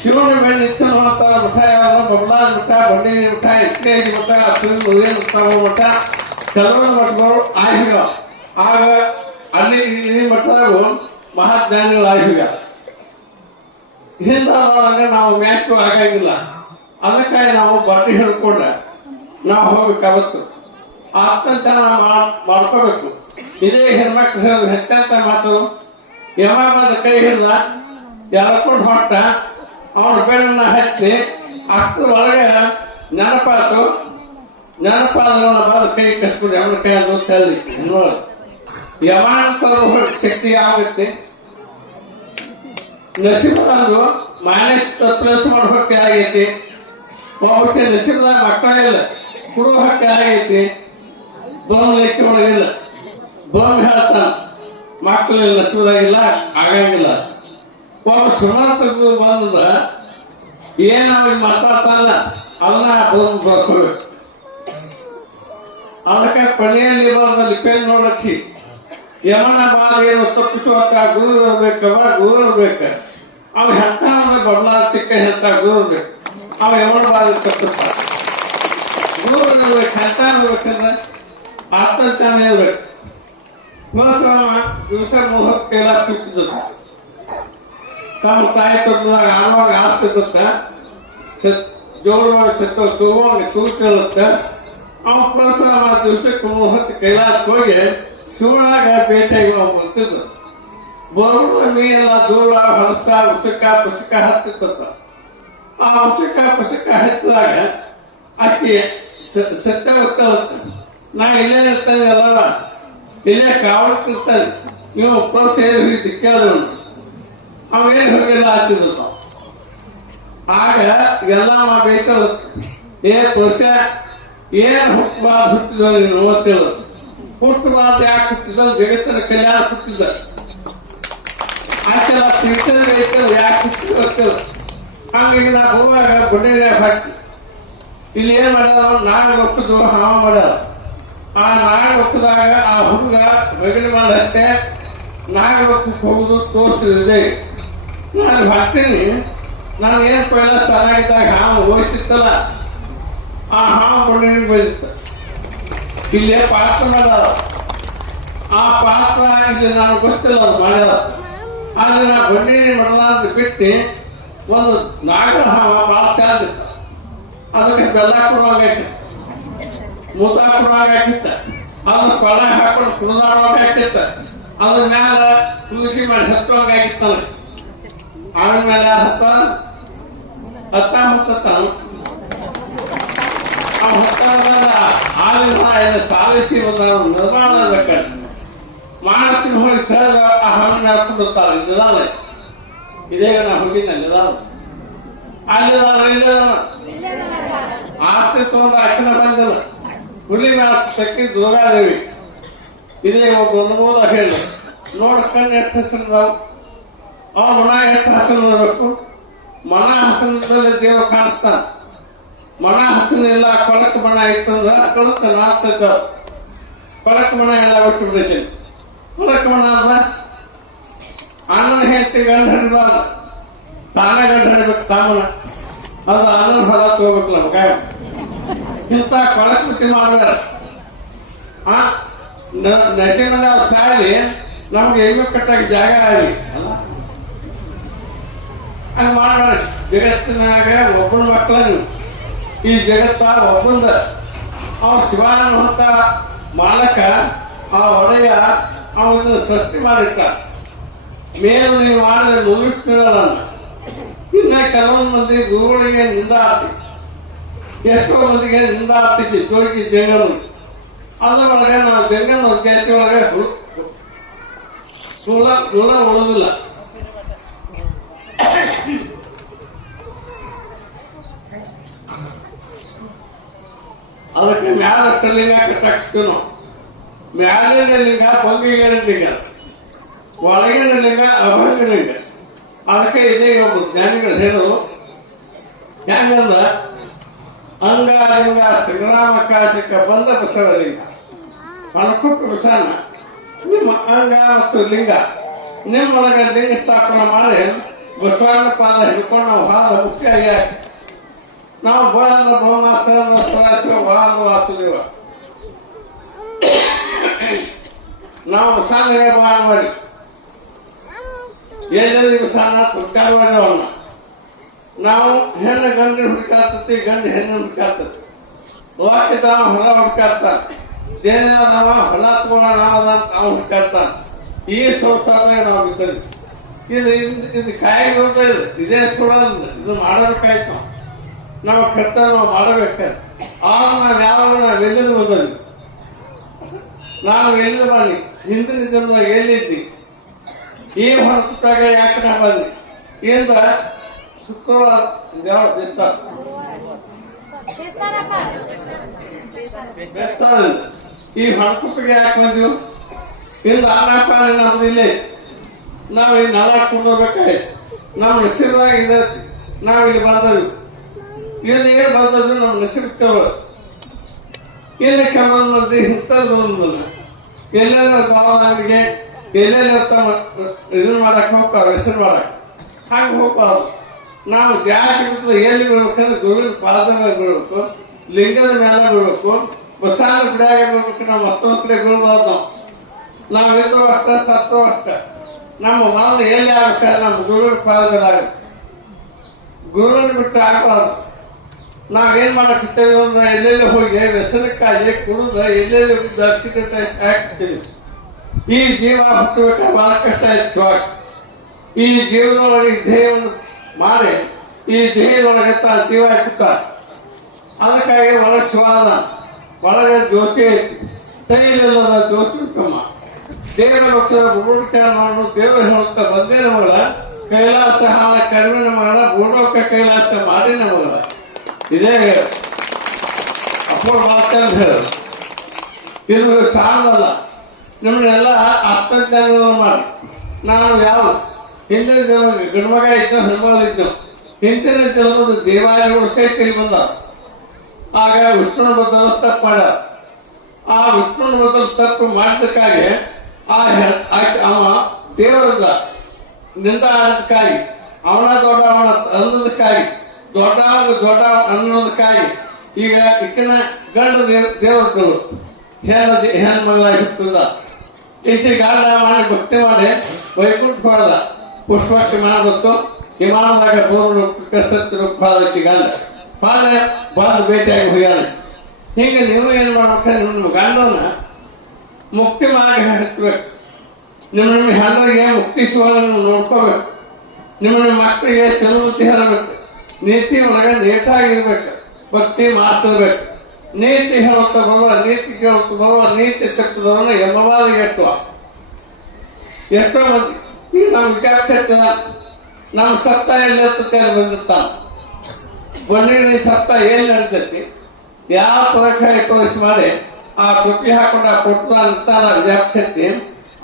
ಶಿವನ ಬೆಣ್ಣೆ ತಿನ್ನುವಂತ ಮಠ ಯಾವ? ಬಬಲಾದ ಮಠ, ಬಡ್ಡಿ ಮಠ, ಇತ್ಯಾದಿ ಮಠ, ತಿಂದು ಏನು ಮಠ, ಕೆಲವೊಂದು ಮಠಗಳು ಆಯ್ಗ. ಆಗ ಅಲ್ಲಿ ಈ ಮಠದಾಗು ಮಹಾಜ್ಞಾನಿಗಳಾಗಿಗ. ಹಿಂದಾಗ ನಾವು ಮ್ಯಾಚ್ ಆಗಂಗಿಲ್ಲ. ಅದಕ್ಕಾಗಿ ನಾವು ಬಡ್ಡಿ ಹಿಡ್ಕೊಂಡ್ರೆ ನಾವು ಹೋಗ್ಬೇಕಾಗತ್ತು. ಅತ್ಯಂತ ನಾವು ಮಾಡ್ಕೋಬೇಕು. ಇದೇ ಹೆಣ್ಮಕ್ಳು ಹೇಳೋದು ಹೆಚ್ಚಂತ ಮಾತು. ಯಮಾದ ಕೈ ಹಿಡ್ದ ಎಳ್ಕೊಂಡು ಹೊಟ್ಟ, ಅವನ ಬೆಳನ್ನ ಹತ್ತಿ ಅಷ್ಟು ಒಳಗೆ ನೆನಪಾತು. ನೆನಪಾದವನ ಬಾದ ಕೈ ಕಸ್ಕೊಂಡು ಅವನ ಕೈ ಅದು ತಲ್ಲಿ ಹೆಣ್ಮೊಳಗೆ ಯಮಾನ ಶಕ್ತಿ ಯಾವಾಗತ್ತೆ? ನಸೀಬದಂದು ಮೈನಸ್ ಪ್ಲಸ್ ಮಾಡೋ ಹಕ್ಕಿ ಆಗೈತಿ. ಒಬ್ಬಕ್ಕೆ ನಸೀಬದಾಗ ಮಕ್ಕಳಿಲ್ಲ, ಕುಡುವ ಹಕ್ಕಿ ಆಗೈತಿ. ಬೋಮ್ ಲೆಕ್ಕ ಒಳಗಿಲ್ಲ. ಬೋಮ್ ಹೇಳ್ತಾನ ಮಕ್ಕಳಿಲ್ಲ, ನಸೀಬದಾಗಿಲ್ಲ, ಆಗಂಗಿಲ್ಲ. ಒಬ್ಬ ಸುಮಾರು ಬಂದ ಏನ್ ಅವ್ರಿಗೆ ಮಾತಾಡ್ತಾನ ಅದನ್ನ ಬೋಮ್ ಬರ್ಕೋಬೇಕು. ಅದಕ್ಕೆ ಕೊನೆಯಲ್ಲಿ ಬರೋದಲ್ಲಿ ಪೇನ್ ನೋಡಕ್ಷಿ ಯಮನ ಬಾಧ ಏನು ತಪ್ಪಿಸುವಕ್ಕ ಗುರು ಇರ್ಬೇಕವ, ಗುರು ಇರ್ಬೇಕ. ಅವ ಹೆಂತ ಬಬಲಾ ಸಿಕ್ಕ ಹೆಂತ ಗುರು ಇರ್ಬೇಕು. ಅವ ಯಮನ ಬಾಧ ತಪ್ಪಿಸ್ತಾನ. ಗುರು ಇರ್ಬೇಕು, ಹೆಂತ ಇರ್ಬೇಕಂದ್ರೆ ಆತ್ಮಜ್ಞಾನ ಇರ್ಬೇಕು. ದಿವಸ 30 ಕೈಲಾಸ ಸಿಕ್ತಿದ್ದ. ತಮ್ಮ ತಾಯಿ ತೊಟ್ಟದಾಗ ಆಡುವಾಗ ಆಗ್ತಿದ್ದ, ಜೋಳವಾಗಿ ತಗೋವಾಗ ತೂಚಲತ್ತ. ಅವ ಪ್ರೋತ್ಸಾಹ ದಿವಸಕ್ಕೆ 30 ಕೈಲಾಸಕ್ಕೆ ಹೋಗಿ ಶಿವನಾಗ ಭೇಟಿಯಾಗಿ ಬರ್ತಿದ್ದ. ಬರೋದು ಮೀನೆಲ್ಲ ದೂರ ಹೊಲಸ್ತ ಉಸಕ ಪುಸಕ ಹತ್ತಿತ್ತ. ಆ ಉಸಕ ಪುಸಕ ಹತ್ತಿದಾಗ ಅಕ್ಕಿ ಸತ್ಯ ಗೊತ್ತಾಗುತ್ತೆ. ನಾ ಇಲ್ಲೇ ಇರ್ತೇನೆ, ಎಲ್ಲರ ಇಲ್ಲೇ ಕಾವಡ್ತಿರ್ತಾನೆ. ನೀವು ಪ್ರೋತ್ಸಾಹ ದಿಕ್ಕಾದ್ರು ಅವೇನು ಹೋಗಿಲ್ಲ ಆಗ್ತಿದ್ದ. ಆಗ ಎಲ್ಲ ಬೇಯ್ತದ. ಪ್ರೋತ್ಸಾಹ ಏನ್ ಹುಟ್ಟಬಾರ್ದು ಹುಟ್ಟಿದ ನೀನು ಓದ್ತೇಳು. ಹುಟ್ಟಬಾರ್ದು ಯಾಕೆ ಹುಟ್ಟಿದ? ಜಗತ್ತಿನ ಕಲ್ಯಾಣ ಹುಟ್ಟಿದ. ಆಚೆಲ್ಲ ತಿಳಿತದ ಯಾಕೆ ಹುಟ್ಟಿದ ಗೊತ್ತಿಲ್ಲ. ಹಂಗಾಗಿ ನಾ ಹೋಗುವಾಗ ಬಡ್ಡಿ ಹಾಕಿ ಇಲ್ಲಿ ಏನ್ ಮಾಡ್ಯಾರ, ನಾಳೆ ಒಕ್ಕದು ಹಾವ ಮಾಡ್ಯಾರ. ಆ ನಾಳೆ ಒಕ್ಕದಾಗ ಆ ಹುಡುಗ ಬಗಲಿ ಮಾಡತ್ತೆ. ನಾಳೆ ಒಕ್ಕಕ್ಕೆ ಹೋಗುದು ತೋರಿಸಿದೆ. ನಾನು ಹಾಕ್ತೀನಿ. ನಾನು ಏನ್ ಪೈಲ ಚೆನ್ನಾಗಿದ್ದಾಗ ಹಾವು ಹೋಯ್ತಿತ್ತಲ್ಲ, ಆ ಹಾವು ಬಡ್ಡಿ ಬಂದಿತ್ತು. ಇಲ್ಲೇ ಪಾತ್ರ ಮಾಡ ಆ ಪಾತ್ರ ಇದು ನಾನು ಗೊತ್ತಿಲ್ಲ ಅವ್ರು ಮಾಡ್ಯಾರ. ಆದ್ರೆ ನಾ ಬನ್ನಿ ಮಾಡಲ್ಲ ಅಂತ ಬಿಟ್ಟು ಒಂದು ನಾಗರ ಹಾವ ಭಾಳ ಚಂದಿತ್ತ, ಅದಕ್ಕೆ ಬೆಲ್ಲ ಕೊಡುವಾಗೈತಿ, ಮೂತ ಕೊಡುವಾಗೈತಿತ್ತ, ಅದನ್ನ ಕೊಳ ಹಾಕೊಂಡು ಕುಣಿದಾಡುವಾಗೈತಿತ್ತ, ಅದ್ರ ಮ್ಯಾಲ ತುಳಸಿ ಮಾಡಿ ಹತ್ತುವಾಗೈತಿತ್ತ. ಆಮೇಲೆ ಹತ್ತ ಹಾಲಿನ ಸಾಲಿಸಿ ಒಂದು ನಿರ್ಮಾಣದ ಕಡೆ ಮಹಾಲಕ್ಷ್ಮಿ ಹೋಗಿ ಸರ್ ಆ ಹಣ್ಣು ಹಾಕೊಂಡಿರ್ತಾರೆ. ನಿಧಾನ ಇದೇಗ ನಾ ಹೋಗಿನ ನಿಧಾನ ಅಲ್ಲಿದಾನ ಆಸ್ತಿ ತಗೊಂಡು ಅಕ್ಕನ ಬಂದಿಲ್ಲ. ಹುಲಿ ಮೇಲೆ ಸಕ್ಕಿ ದುರ್ಗಾದೇವಿ ಇದೇ ಒಬ್ಬ ಒಂದು ಮೂಲ ಹೇಳಿ ನೋಡ ಕಣ್ಣು ಎಷ್ಟು ಹಸಿರಿದಾವ್, ಅವ ಮನ ಎಷ್ಟು ಹಸಿರಿರಬೇಕು. ಮನ ಹಸಿರಿನಲ್ಲಿ ದೇವ ಕಾಣಿಸ್ತಾನ. ಮನ ಹಸಿರಿಲ್ಲ ಕೊಳಕು ಮಣ ಇತ್ತಂದ್ರ ಕೊಳಕ ನಾಗ್ತೈತ. ಕೊಳಕು ಮಣ ಎಲ್ಲ ಒಟ್ಟು ಬಿಡಿಸಿ ಕೊಳಕು ಮಣ ಅಂದ್ರ ಅಣ್ಣನ ಹೆಂಡತಿ ಗಂಡ ಹಿಡಿಬಾರ್ದು, ತಾನೇ ಗಂಡ ಹಿಡಿಬೇಕು ತಾಮನ. ಅದು ಅಣ್ಣನ ಹೊಲ ತಗೋಬೇಕಲ್ಲ ಮಗ. ಇಂಥ ಕೊಳಕು ಮಾಡಬೇಡ. ಆ ನಶಿಮನೆ ಅವ್ರ ಸಾಯಲಿ, ನಮ್ಗೆ ಎಮ್ಮೆ ಕಟ್ಟಾಗಿ ಜಾಗ ಆಗಲಿ ಅಲ್ಲ, ಹಂಗ ಮಾಡಬೇಡ. ಜಗತ್ತಿನಾಗ ಒಬ್ಬನ ಮಕ್ಕಳ ನೀವು, ಈ ಜಗತ್ತ ಒಬ್ಬಂದ. ಅವ್ರ ಶಿವಾನಂದ ಅಂತ ಮಾಲಕ ಆ ಒಡೆಯ ಅವನು ಸೃಷ್ಟಿ ಮಾಡಿರ್ತ. ಮೇಲು ನೀವು ಮಾಡಿದ್ರೆ ಮುಗಿಸ್ತೀರಲ್ಲ. ಇನ್ನ ಕೆಲವೊಂದು ಮಂದಿ ಗುರುಗಳಿಗೆ ನಿಂದಾಡ್ತಿ, ಎಷ್ಟೋ ಮಂದಿಗೆ ನಿಂದಾಡ್ತಿದ್ವಿ ಜೋಗಿ ಜಂಗಲ್. ಅದರೊಳಗೆ ನಾವು ಜಂಗಲ್ ಜಾತಿ ಒಳಗೆ ಸುಳ್ಳ ಉಳಿದಿಲ್ಲ. ಅದಕ್ಕೆ ಮ್ಯಾಲ ಲಿಂಗ ಕಟ್ಟಾಕ್ತೀವಿ ನಾವು. ಮ್ಯಾಲಿನ ಲಿಂಗ ಭಂಗಿನ ಲಿಂಗ, ಒಳಗಿನ ಲಿಂಗ ಅಭಂಗಿನ ಲಿಂಗ. ಅದಕ್ಕೆ ಇದೇ ಒಬ್ಬ ಜ್ಞಾನಿಗಳು ಹೇಳೋದು ಹೆಂಗಂದ್ರ ಅಂಗಲಿಂಗ ಸಂಗ್ರಾಮ ಕಾಶಿಕ ಬಂದ ಬಸವಲಿಂಗ ಮನಕೊಟ್ಟು ಬಸವನ ನಿಮ್ಮ ಅಂಗ ಮತ್ತು ಲಿಂಗ ನಿಮ್ಮೊಳಗೆ ಲಿಂಗ ಸ್ಥಾಪನೆ ಮಾಡಿ ಬಸವನ ಪಾದ ಹಿಡ್ಕೊಂಡು ನಾವು ಹಾದ ಮುಖ್ಯ ನಾವು ಭೋಜನ ಭವನಾಥ ವಾದ ವಾಸುದೇವ ನಾವು ಬಸಾನಿಗೆ ಬಾಣ ಮಾಡಿ ಎಲ್ಲದಿ ಬಸಾನ ಹುಡ್ಕಾಡುವವನ್ನ ನಾವು ಹೆಣ್ಣು ಗಂಡಿನ ಹುಡುಕಾಡ್ತತಿ, ಗಂಡು ಹೆಣ್ಣು ಹುಡುಕಾಡ್ತತಿ. ವಾಕ್ಯದವ ಹೊಲ ಹುಡುಕಾಡ್ತಾನ, ದೇನದವ ಹೊಲ ತಗೋಣ ನಾವದ ಅಂತ ನಾವು ಹುಡುಕಾಡ್ತಾನ. ಈ ಸಂಸಾರದಾಗ ನಾವು ಇದ್ದೀವಿ. ಇದು ಕಾಯಿ ಇದೆ, ಇದೇ ಕೊಡೋದು, ಇದು ಮಾಡಬೇಕಾಯ್ತು. ನಾವು ನಮ್ಮ ಕರ್ತವ್ಯ ನಾವು ಮಾಡಬೇಕಾದ್ರೆ ಆಗ ನಾವು ನಾವು ಎಲ್ಲಿದ್ದು ಬಂದ್ವಿ, ನಾವು ಎಲ್ಲಿದ್ದು ಬನ್ನಿ. ಹಿಂದಿನ ಜನ್ಮ ಎಲ್ಲಿದ್ದಿ, ಈ ಹೊರತಾಗ ಯಾಕೆ ನಾ ಬಂದ್ವಿ ಇಂದ ಶುಕ್ರವಾರ ದೇವರ ಈ ಹೊರಕುಪ್ಪಿಗೆ ಯಾಕೆ ಬಂದಿವು ಇಂದ ಆನಾಪಾನ ನಮ್ದು ಇಲ್ಲೇ. ನಾವು ಈ ನೆಲ ಕೊಂಡೋಗ್ಬೇಕಾಯ್ತು. ನಮ್ಮ ಹೆಸರಾಗ ಇದೆ, ನಾವು ಇಲ್ಲಿ ಬಂದದ್ವಿ. ಇಲ್ಲಿ ಏನು ಬಂದದ್ದು ನಮ್ಮ ನಸಿರ್ತೇವ. ಇಲ್ಲಿ ಕೆಲವೊಂದು ಮಂದಿ ಇಂಥದ್ದು ಎಲ್ಲೆಲ್ಲ ಬಾಳದಾರಿಗೆ ಎಲ್ಲೆಲ್ಲ ಇದನ್ನ ಮಾಡಕ್ ಹೋಗ್ತಾವ, ಹೆಸರು ಮಾಡಕ್ ಹಂಗೆ ಹೋಗ್ತಾವ. ನಾವು ಜಾಸ್ತಿ ಬಿಟ್ಟರೆ ಎಲ್ಲಿ ಬಿಡ್ಬೇಕಂದ್ರೆ ಗುರುವಿನ ಪಾದ ಮೇಲೆ ಬಿಡ್ಬೇಕು, ಲಿಂಗದ ಮೇಲೆ ಬಿಡ್ಬೇಕು, ಬಸಾಲ ಬಿಡಾಗ ಬಿಡ್ಬೇಕು. ನಾವು ಮತ್ತೊಂದು ಕಡೆ ಬೀಳ್ಬಾರ್ದು. ನಾವು ಇದ್ದು ಅಷ್ಟ ಸತ್ತೋ ಅಷ್ಟ. ನಮ್ಮ ಮಾಲ್ ಎಲ್ಲಿ ಆಗ್ಬೇಕಾದ್ರೆ ನಮ್ಮ ಗುರುವಿನ ಪಾದಗಳಾಗುತ್ತೆ. ಗುರುವಿನ ಬಿಟ್ಟು ಆಗಬಾರ್ದು. ನಾವೇನ್ ಮಾಡಕ್ಕಿರ್ತೇವೆ ಅಂದ್ರೆ ಎಲ್ಲೆಲ್ಲಿ ಹೋಗಿ ವ್ಯಸನಕ್ಕಾಗಿ ಕುಡಿದ ಎಲ್ಲೆಲ್ಲಿ ದರ್ಶಿತ ಆಗ್ತೀವಿ. ಈ ಜೀವ ಹುಟ್ಟಬೇಕಾದ್ರೆ ಬಹಳ ಕಷ್ಟ ಆಯ್ತು. ಶಿವಾಗ ಈ ಜೀವನದೊಳಗೆ ಧ್ಯೇಯವನ್ನು ಮಾಡಿ ಈ ಧ್ಯೇಯದೊಳಗೆ ಜೀವ ಹಾಕುತ್ತ. ಅದಕ್ಕಾಗಿ ಒಳಗೆ ಶಿವಾದ ಒಳಗೆ ಜ್ಯೋತಿ ಐತಿ, ತೈಲಿಲ್ಲದ ಜ್ಯೋತಿರ್ಕಮ್ಮ. ದೇವರ ಹೋಗ್ತದ ಬುಡುಕ್ಯಾರ ಮಾಡು, ದೇವರು ಹೇಳುತ್ತ ಬಂದೇನ ಮಗಳ ಕೈಲಾಸ ಹಾಲ ಕಡಿಮೆನ ಮಗಳ ಬೂಡೋಕ ಕೈಲಾಸ ಮಾಡಿನ ಮಗಳ. ಇದೇ ಅಪ್ಪೋರ್ ಮಾತ ಅಂತ ಹೇಳೋದು. ಇದು ಸಾಲದಲ್ಲ. ನಿಮ್ಮನ್ನೆಲ್ಲ ಆತ್ಮಜ್ಞಾನ ಮಾಡಿ ನಾವು ಯಾವ ಹಿಂದಿನ ಜನ ಗಂಡ್ಮಗ ಇದ್ದು ಹೆಣ್ಮಗಳು ಇದ್ದು ಹಿಂದಿನ ಜನರು ದೇವಾಲಯಗಳು ಸಹಿತ ಇಲ್ಲಿ ಬಂದಾವ. ಆಗ ವಿಷ್ಣುನ ಬದಲು ತಪ್ಪು ಮಾಡ್ಯಾರ. ಆ ವಿಷ್ಣುನ ಬದಲು ತಪ್ಪು ಮಾಡಿದಕ್ಕಾಗಿ ಅವ ದೇವರದ ನಿಂದ ಆಡೋದಕ್ಕಾಗಿ ಅವನ ದೊಡ್ಡ ಅವನ ಅನ್ನೋದಕ್ಕಾಗಿ ದೊಡ್ಡ ಅನ್ನೋದಕ್ಕಾಗಿ ಈಗ ಇಕ್ಕಿನ ಗಂಡ ದೇವರುಗಳು ಹೆಣ್ಣು ಮಗಳಾಗಿ ಹುಟ್ಟುದ. ಈಚೆ ಗಾಳ ಮಾಡಿ ಭಕ್ತಿ ಮಾಡಿ ವೈಕುಂಠ ಹೋದ ಪುಷ್ಪಕ್ಕೆ ಮಾಡಬೇಕು ವಿಮಾನದಾಗ ಸತ್ಯ ಗಂಡ ಪಾಲೆ ಬಂದು ಭೇಟಿಯಾಗಿ ಹೋಗ್ಯಾನ. ಹೀಗೆ ನೀವು ಏನು ಮಾಡ್ಬೇಕು, ನಿಮ್ಮ ಗಂಡನ ಮುಕ್ತಿ ಮಾಡಿ ಹಚ್ಚಬೇಕು. ನಿಮ್ಮ ಹೆಣ್ಣಿಗೆ ಮುಕ್ತಿ ಸಿಗೋದನ್ನು ನೋಡ್ಕೋಬೇಕು. ನಿಮ್ಮ ಮಕ್ಕಳಿಗೆ ತಿಳುವಳಿಕೆ ಹೇಳಬೇಕು. ನೀತಿ ಒಳಗೆ ನೀಟಾಗಿರ್ಬೇಕು. ಭಕ್ತಿ ಮಾತಿರ್ಬೇಕು. ನೀತಿ ಹೇಳುತ್ತ ಬರುವ ನೀತಿ ಕೇಳುತ್ತ ಬರುವ ನೀತಿ ಸತ್ತದವನ್ನ ಯಮವಾದ ಎಟ್ಟುವ ಎಷ್ಟೋ ಮಂದಿ ಈಗ ನಮ್ಮ ವಿಚಾರಿಸಿರ್ತದ ನಮ್ಮ ಸತ್ತ ಎಲ್ಲಿರ್ತದೆ ಅಲ್ಲಿ ಬಂದಿರ್ತಾನ. ಬಣ್ಣಿನ ಸತ್ತ ಎಲ್ಲಿ ನಡೀತೈತಿ, ಯಾವ ಪದಕ ತೋರಿಸಿ ಮಾಡಿ ಆ ಟೊಪ್ಪಿ ಹಾಕೊಂಡು ಆ ಕೊಡ್ತಾನ ವಿಚಾರಿಸೈತಿ.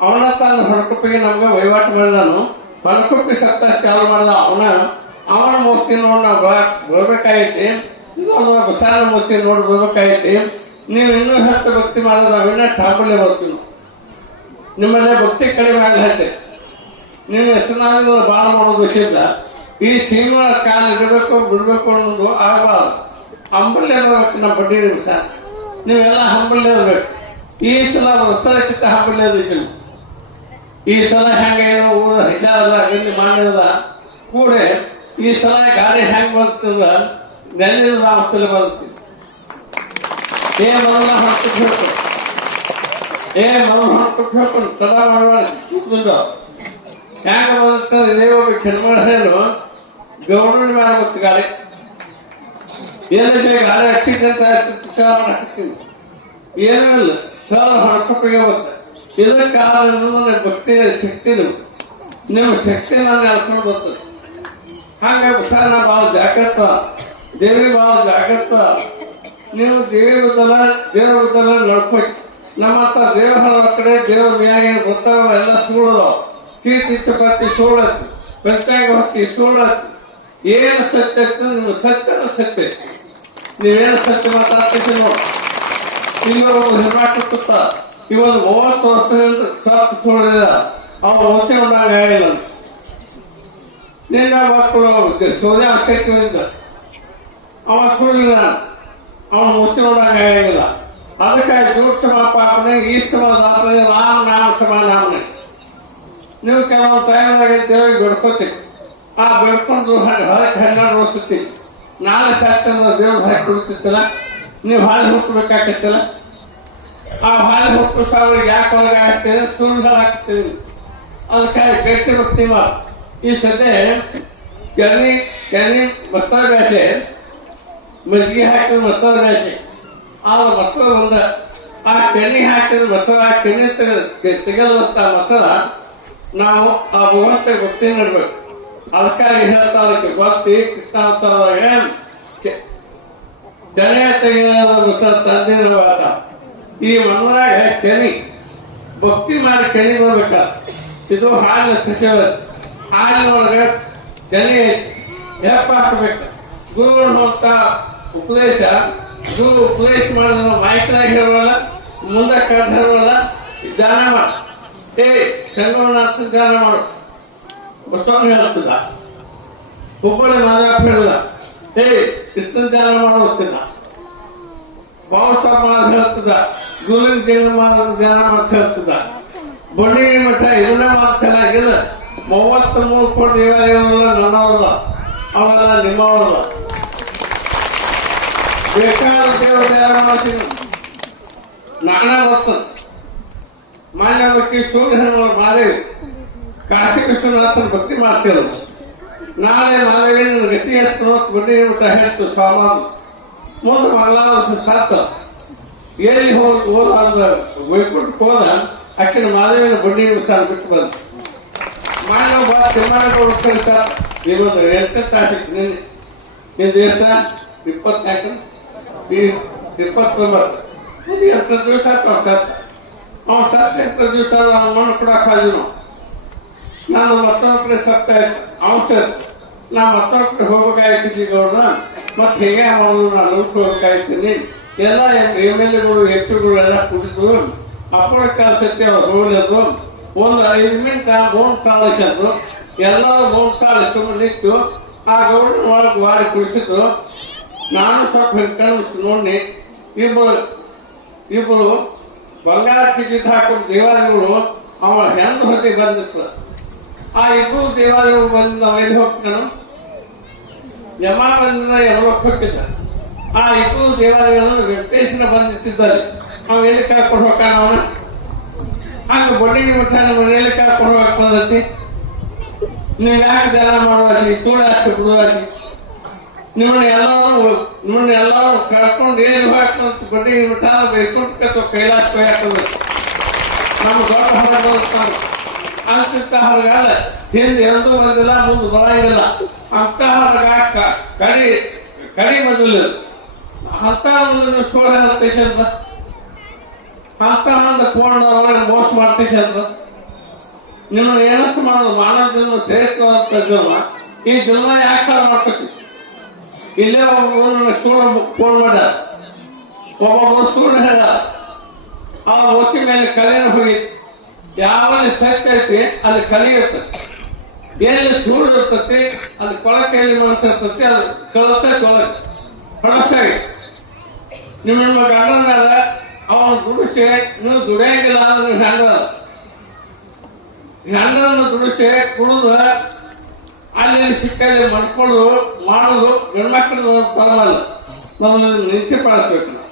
ಅವನ ತಾನು ಹೊರಕೊಪ್ಪಿಗೆ ನಮ್ಗೆ ವಹಿವಾಟು ಮಾಡಿದನು. ಹೊರಕೊಪ್ಪಿ ಸತ್ತ ಚಾಲು ಮಾಡಿದ ಅವನ ಮೂರ್ತಿ ನೋಡಿ ನಾವು ಬರ್ಬೇಕಾಗೈತಿ. ಬಸಾರ ಮೂರ್ತಿ ನೋಡಿ ಬರ್ಬೇಕಾಗೈತಿ. ನೀವು ಇನ್ನೂ ಹೆಚ್ಚು ಭಕ್ತಿ ಮಾಡೋದು ನಾವು ಇನ್ನೂ ಠಾಂಬಳ್ಳಿ ಬರ್ತೀವಿ. ನಿಮ್ಮಲ್ಲೇ ಭಕ್ತಿ ಕಡಿಮೆ ಆಗಲೈತೆ. ನೀವು ಹೆಸರಿನಾಗ ಬಾಳ ಮಾಡೋದು ವಿಷಯದ ಈ ಸೀಮೆ ಕಾಲ ಇಡಬೇಕು ಬಿಡ್ಬೇಕು ಅನ್ನೋದು ಆಗಬಾರ್ದು. ಹಂಬಳ್ಳಿ ಇರಬೇಕು. ನಮ್ಮ ಬಡ್ಡಿ ನಿಮಿಷ ನೀವೆಲ್ಲ ಹಂಬಳ್ಳಿ ಇರಬೇಕು. ಈ ಸಲ ಹೊಸದಕ್ಕಿಂತ ಹಂಬಳ್ಳಿ ಇರಬೇಕು. ಈ ಸಲ ಹೆಂಗೇನೋ ಊರ ಹಿಸಾರಲ್ಲ ಎಲ್ಲಿ ಮಾಡಿರಲ್ಲ ಕೂಡ ಈ ಸಲ ಗಾಡಿ ಹೆಂಗ್ ಬರ್ತದ ನೆಲ್ಲಿರದ ಅವಸ್ಥೆಯಲ್ಲಿ ಬರುತ್ತೆ. ಮೊದಲ ಹೊರಬೇಕು ಮೊದಲು ಹೊರಬೇಕು ತರ ಮಾಡುವ ಹೆಂಗ ಬರುತ್ತೆ. ಇದೇ ಒಬ್ಬ ಕೆಲ್ಮಾಡ ಹೇಳು ಗೌರ್ಮೆಂಟ್ ಮಾಡಬೇಕು. ಗಾಡಿ ಏನಿದೆ ಗಾಡಿ ಆಕ್ಸಿಡೆಂಟ್ ಆಯ್ತು ಹಾಕ್ತೀನಿ ಏನೂ ಇಲ್ಲ. ಸರ್ ಹೊರಕೊಪ್ಪಿಗೆ ಬರುತ್ತೆ. ಇದಕ್ಕೆ ಕಾರಣ ಭಕ್ತಿ ಶಕ್ತಿ ನಿಮ್ಮ ಶಕ್ತಿ ನಾನು ಹೇಳ್ಕೊಂಡು ಬರ್ತದೆ. ಹಾಗೆ ಹುಷಾರ ಭಾಳ ಜಾಗ್ರತ, ದೇವಿ ಭಾಳ ಜಾಗ್ರತ. ನೀವು ದೇವಿ ಬದಲ ದೇವ್ರ ಬದಲ ನಡ್ಕೊಟ್ಟು ನಮ್ಮ ಹತ್ರ ದೇವ್ರ ಕಡೆ ದೇವ್ರ ಮ್ಯಾಗ ಗೊತ್ತಾಗ ಎಲ್ಲ ಸುಳ್ಳದ ಚೀಟಿ ಚಪಾತಿ ಸುಳ್ಳತಿ ಬೆಂತಾಗ ಹೊತ್ತಿ ಸುಳ್ಳತಿ. ಏನು ಸತ್ಯ ಐತೆ ನಿಮ್ಮ ಸತ್ಯನ ಸತ್ಯ ಐತಿ. ನೀವೇನು ಸತ್ಯ ಮಾತಾಡ್ತೀವಿ ನೋಡಿ. ಇನ್ನೊಬ್ಬ ಹೆಣ್ಮಾಡ್ಕೊತ ಇವತ್ತು 30 ವರ್ಷದಿಂದ ಸಾಕು ಸುಳ್ಳಿಲ್ಲ ಅವನು ಹೊತ್ತೆ ಉಂಡಾಗ ಆಗಿಲ್ಲ ಅಂತ ನಿನ್ನ ಮಕ್ಕಳು ಸೂರ್ಯ ಅಕ್ಷಕ್ಕಿಂದ ಅವ ಸುಳ್ಳಿಲ್ಲ ಅವನು ಮುತ್ತಿ ಉಂಡಾಗ ಆಗಿಲ್ಲ. ಅದಕ್ಕಾಗಿ ದೂರ ಸಮ ಪಾಪನೆ ಈ ಸಮ ದಾಪನೆ ನಾಮ ಸಮ ನಾಮನೆ. ನೀವು ಕೆಲವೊಂದು ಟೈಮ್ದಾಗ ದೇವರಿಗೆ ಬೆಡ್ಕೋತೀವಿ. ಆ ಬೆಡ್ಕೊಂಡು ಹೊರಗೆ 12 ವರ್ಷತ್ತೀವಿ. ನಾಳೆ ಸಾಕ್ತ ದೇವ್ರ ಹೊರಗೆ ಕುಡಿತಿತ್ತಲ್ಲ, ನೀವು ಹಾಲು ಹುಟ್ಟಬೇಕಾಗತ್ತಲ್ಲ. ಆ ಹಾಲು ಹುಟ್ಟು ಸಾವಿರ ಯಾಕೆ ಒಳಗೆ ಹಾಕ್ತೀರಿ, ಸುಳ್ಳು ಹಾಕ್ತೀವಿ. ಅದಕ್ಕಾಗಿ ಗಟ್ಟಿ ಭಕ್ತಿ ಮಾಡಿ. ಈ ಸದ್ಯ ಕೆನಿ ಮಸಾಲೆ ಬ್ಯಾಸೆ ಮಜ್ಜಿಗೆ ಹಾಕಿದ ಮಸಾಲೆ ಬ್ಯಾಸೆ ಆದ ಮಸಾಲ ಒಂದ ಆ ಕೆನಿ ಹಾಕಿದ ಮಸಾಲ ಕೆನಿ ತೆಗೆದಂತ ಮಸಾಲ ನಾವು ಆ ಭಗವಂತ ಭಕ್ತಿ ನಡ್ಬೇಕು. ಅದಕ್ಕಾಗಿ ಹೇಳ್ತಾ ಅದಕ್ಕೆ ಭಕ್ತಿ ಕೃಷ್ಣ ಅಂತಂದಾಗ ಕೆನೆ ತೆಗೆದ ಮಸಾಲ ತಂದಿರುವಾಗ ಈ ಮನದಾಗ ಕೆನಿ ಭಕ್ತಿ ಮಾಡಿ ಕೆನಿ ಬರ್ಬೇಕ. ಇದು ಹಾಲಿನ ಸಚಿವ ಹಾಲಿನೊಳಗೆ ಕೆನಿ ಹೆಪ್ಪ ಹಾಕಬೇಕು. ಗುರುಗಳು ಅಂತ ಉಪದೇಶ ಗುರು ಉಪದೇಶ ಮಾಡಿದ ಮಾಹಿತಿನಾಗ ಹೇಳೋಲ್ಲ, ಮುಂದಕ್ಕೆ ಹೇಳೋಲ್ಲ. ಧ್ಯಾನ ಮಾಡು. ಶಂಕರನಾಥ ಧ್ಯಾನ ಮಾಡು. ಬಸವಣ್ಣ ಹೇಳ್ತಿದ್ದ, ಹುಬ್ಬಳ್ಳಿ ಮಾದಪ್ಪ ಹೇಳಿದ, ಕೃಷ್ಣ ಧ್ಯಾನ ಮಾಡೋ ಹೋಗ್ತಿದ್ದ. ಬಾಬುಸಾಬ್ ಹೇಳ್ತಿದ್ದ, ಗುರುವಿನ ಜೀವನ ಮಾಡೋದು ಧ್ಯಾನ ಮಾಡ್ತಾ ಹೇಳ್ತಿದ್ದ. ಬಡ್ಡಿ ಮಠ ಇದನ್ನೇ ಮಾಡ್ತಿಲ್ಲ. ಇಲ್ಲ 33 ಕೋಟಿ ದೇವಾಲಯಗಳಲ್ಲ ನನ್ನವರಲ್ಲ, ಅವೆಲ್ಲ ನಿಮ್ಮವರಲ್ಲ. ಬೇಕಾದ ದೇವ ಧ್ಯಾನ ಮಾಡ್ತೀನಿ. ನಾನೇ ಬರ್ತದೆ. ಮಾನ್ಯ ವ್ಯಕ್ತಿ ಸೂರ್ಯನವರು ಮಾದೇವಿ ಕಾಶಿ ವಿಶ್ವನಾಥನ ಭಕ್ತಿ ಮಾಡ್ತಿರೋದು. ನಾಳೆ ಮಾದೇವಿನ ಗತಿ ಹತ್ತು ಬಡ್ಡಿ ಮಠ ಹೇಳ್ತು ಸಾಮಾನು ಮುಂದೆ ಮಂಗಳಾರ ಸಾತ ಎಲ್ಲಿ ಹೋದ ವೈಕುಂಠಕ್ಕೆ ಹೋದ ಅಕ್ಕಿನ ಮಾದೇವಿನ ಬಡ್ಡಿ ಸಾಲ ಬಿಟ್ಟು ಬಂದ. ಮಾನವ ತಿಮ್ಮಾನಗೌಡ ಕಳಿಸ್ತಾರ. ಇವತ್ತು 8 ತಾರೀಕು ನಿಂದು ಎಷ್ಟು 24 29 8 ದಿವಸ ಆಯ್ತು. ಅವ್ನು ಸತ್ತ 8 ದಿವಸ ಅವ್ನ ಮಣ್ಣು ಕೊಡಕ್ ಹಾದಿನು. ನಾನು ಮತ್ತೊಂದು ಕಡೆ ಸತ್ತ ಅವನು ಸತ್ ನಾ ಮತ್ತೊಂದು ಕಡೆ ಹೋಗ್ಬೇಕಾಯ್ತು ಗೌಡ. ಮತ್ತೆ ಹೇಗೆ ಮಾಡೋದು ನಾನು ಹೋಗ್ಬೇಕಾಯ್ತೀನಿ. ಎಲ್ಲ MLAಗಳು MP ಎಲ್ಲ ಕುಡಿದು ಅಪ್ಪಳ ಕಾಲ ಸತ್ಯ ಅವ್ರು ಹೋಗ್ಲದು. ಒಂದು 5 ಮಿನಿಟ್ ಬೋನ್ ಕಾಲ ಇತ್ತು. ಎಲ್ಲರೂ ಬೋನ್ ಕಾಲ ಇಟ್ಟು ನಿಂತು ಆ ಗೌಡನ ಒಳಗೆ ವಾಡಿ ಕುಡಿಸಿದ್ದು. ನಾನು ಸ್ವಲ್ಪ ಹಿಡ್ಕೊಂಡು ನೋಡಿ ಇಬ್ಬರು ಬಂಗಾರ ಕಿಚಿಟ್ ಹಾಕೊಂಡು ದೇವಾಲಯಗಳು ಅವನ ಹೆಣ್ಣು ಹೊತ್ತಿಗೆ ಬಂದಿತ್ತು. ಆ ಇಬ್ಬರು ದೇವಾಲಯಗಳು ಬಂದು ನಾವು ಎಲ್ಲಿ ಹೋಗ್ತಾನು ಯಮ ಬಂದ ಎಲ್ಲಕ್ಕೆ ಹೋಗಿದ್ದ. ಆ ಇಬ್ಬರು ದೇವಾಲಯಗಳನ್ನು ವೆಂಕಟೇಶನ ಬಂದಿಟ್ಟಿದ್ದಾರೆ. ನಾವು ಎಲ್ಲಿ ಕರ್ಕೊಂಡು ಹೋಗ್ತಾನ ಅವನ ಹಂಗ ಬಡ್ಡಿಗೆ ಮಟ್ಟ ಮನೆಯಲ್ಲಿ ಕರ್ಕೊಂಡು ಹೋಗಕ್ ಬಂದತಿ. ನೀವು ಯಾಕೆ ಧ್ಯಾನ ಮಾಡುವಾಸಿ ಸುಳ್ಳು ಹಾಕಿ ಬಿಡುವಾಸಿ ನಿಮ್ಮನ್ನ ಎಲ್ಲರೂ ಕರ್ಕೊಂಡು ಏನು ಹಾಕಂತ ಬಡ್ಡಿಗೆ ಮಟ್ಟ ಬೈಕೊಂಡು ಕೈಲಾಸ ಹಾಕೋದು ನಮ್ಮ ದೊಡ್ಡ ಹೊರ ಅಂತಿಂತ ಹೊರಗಾಲ ಹಿಂದೆ ಎಂದೂ ಬಂದಿಲ್ಲ, ಮುಂದೆ ಬರಂಗಿಲ್ಲ. ಅಂತ ಹೊರಗ ಕಡಿ ಮೊದಲು ಅಂತ ಮೊದಲು ಸೋಳ ಹೇಳ್ತೈತಿ ಅಂತ ಅಂತ ಮಂದ ಪೂರ್ಣ ಅವ್ರಿಗೆ ಮೋಸ ಮಾಡ್ತೈತಿ ಅಂತ ನಿಮ್ಮನ್ನ ಏನಕ್ಕೆ ಮಾಡೋದು? ಮಾನವ ಜನ್ಮ ಶ್ರೇಷ್ಠವಾದಂತ ಜನ್ಮ. ಈ ಜನ್ಮ ಯಾಕೆ ಮಾಡ್ತೈತಿ? ಇಲ್ಲೇ ಒಬ್ಬ ಸ್ಕೂಲ್ ಫೋನ್ ಮಾಡ್ಯಾರ, ಒಬ್ಬೊಬ್ಬರು ಸ್ಕೂಲ್ ಹೇಳ ಆ ಒತ್ತಿ ಮೇಲೆ ಕಲಿನ ಹೋಗಿ ಯಾವಲ್ಲಿ ಸತ್ಯ ಐತಿ ಅಲ್ಲಿ ಕಲಿಯುತ್ತೆ, ಎಲ್ಲಿ ಸುಳ್ಳು ಇರ್ತತಿ ಅಲ್ಲಿ ಕೊಳಕೆಯಲ್ಲಿ ಮನಸ್ಸು ಇರ್ತತಿ, ಅದು ಕಳತೈತಿ ಒಳಗೆ ಹೊಳಸಾಗಿ. ನಿಮ್ಮ ಗಂಡನ ಮೇಲೆ ಅವನು ದುಡಿಸಿ ನೀವು ದುಡಿಯಂಗಿಲ್ಲ ಅಂದ್ರೆ ಹೆಂಡನ್ನು ದುಡಿಸಿ ಕುಡಿದು ಅಲ್ಲಿ ಸಿಕ್ಕಲ್ಲಿ ಮಾಡ್ಕೊಂಡು ಮಾಡೋದು ಗಂಡ್ಮಕ್ಳು ಪರವಲ್ಲ. ನಾವು ನಿಂತಿಪಡಿಸ್ಬೇಕು. ನಾವು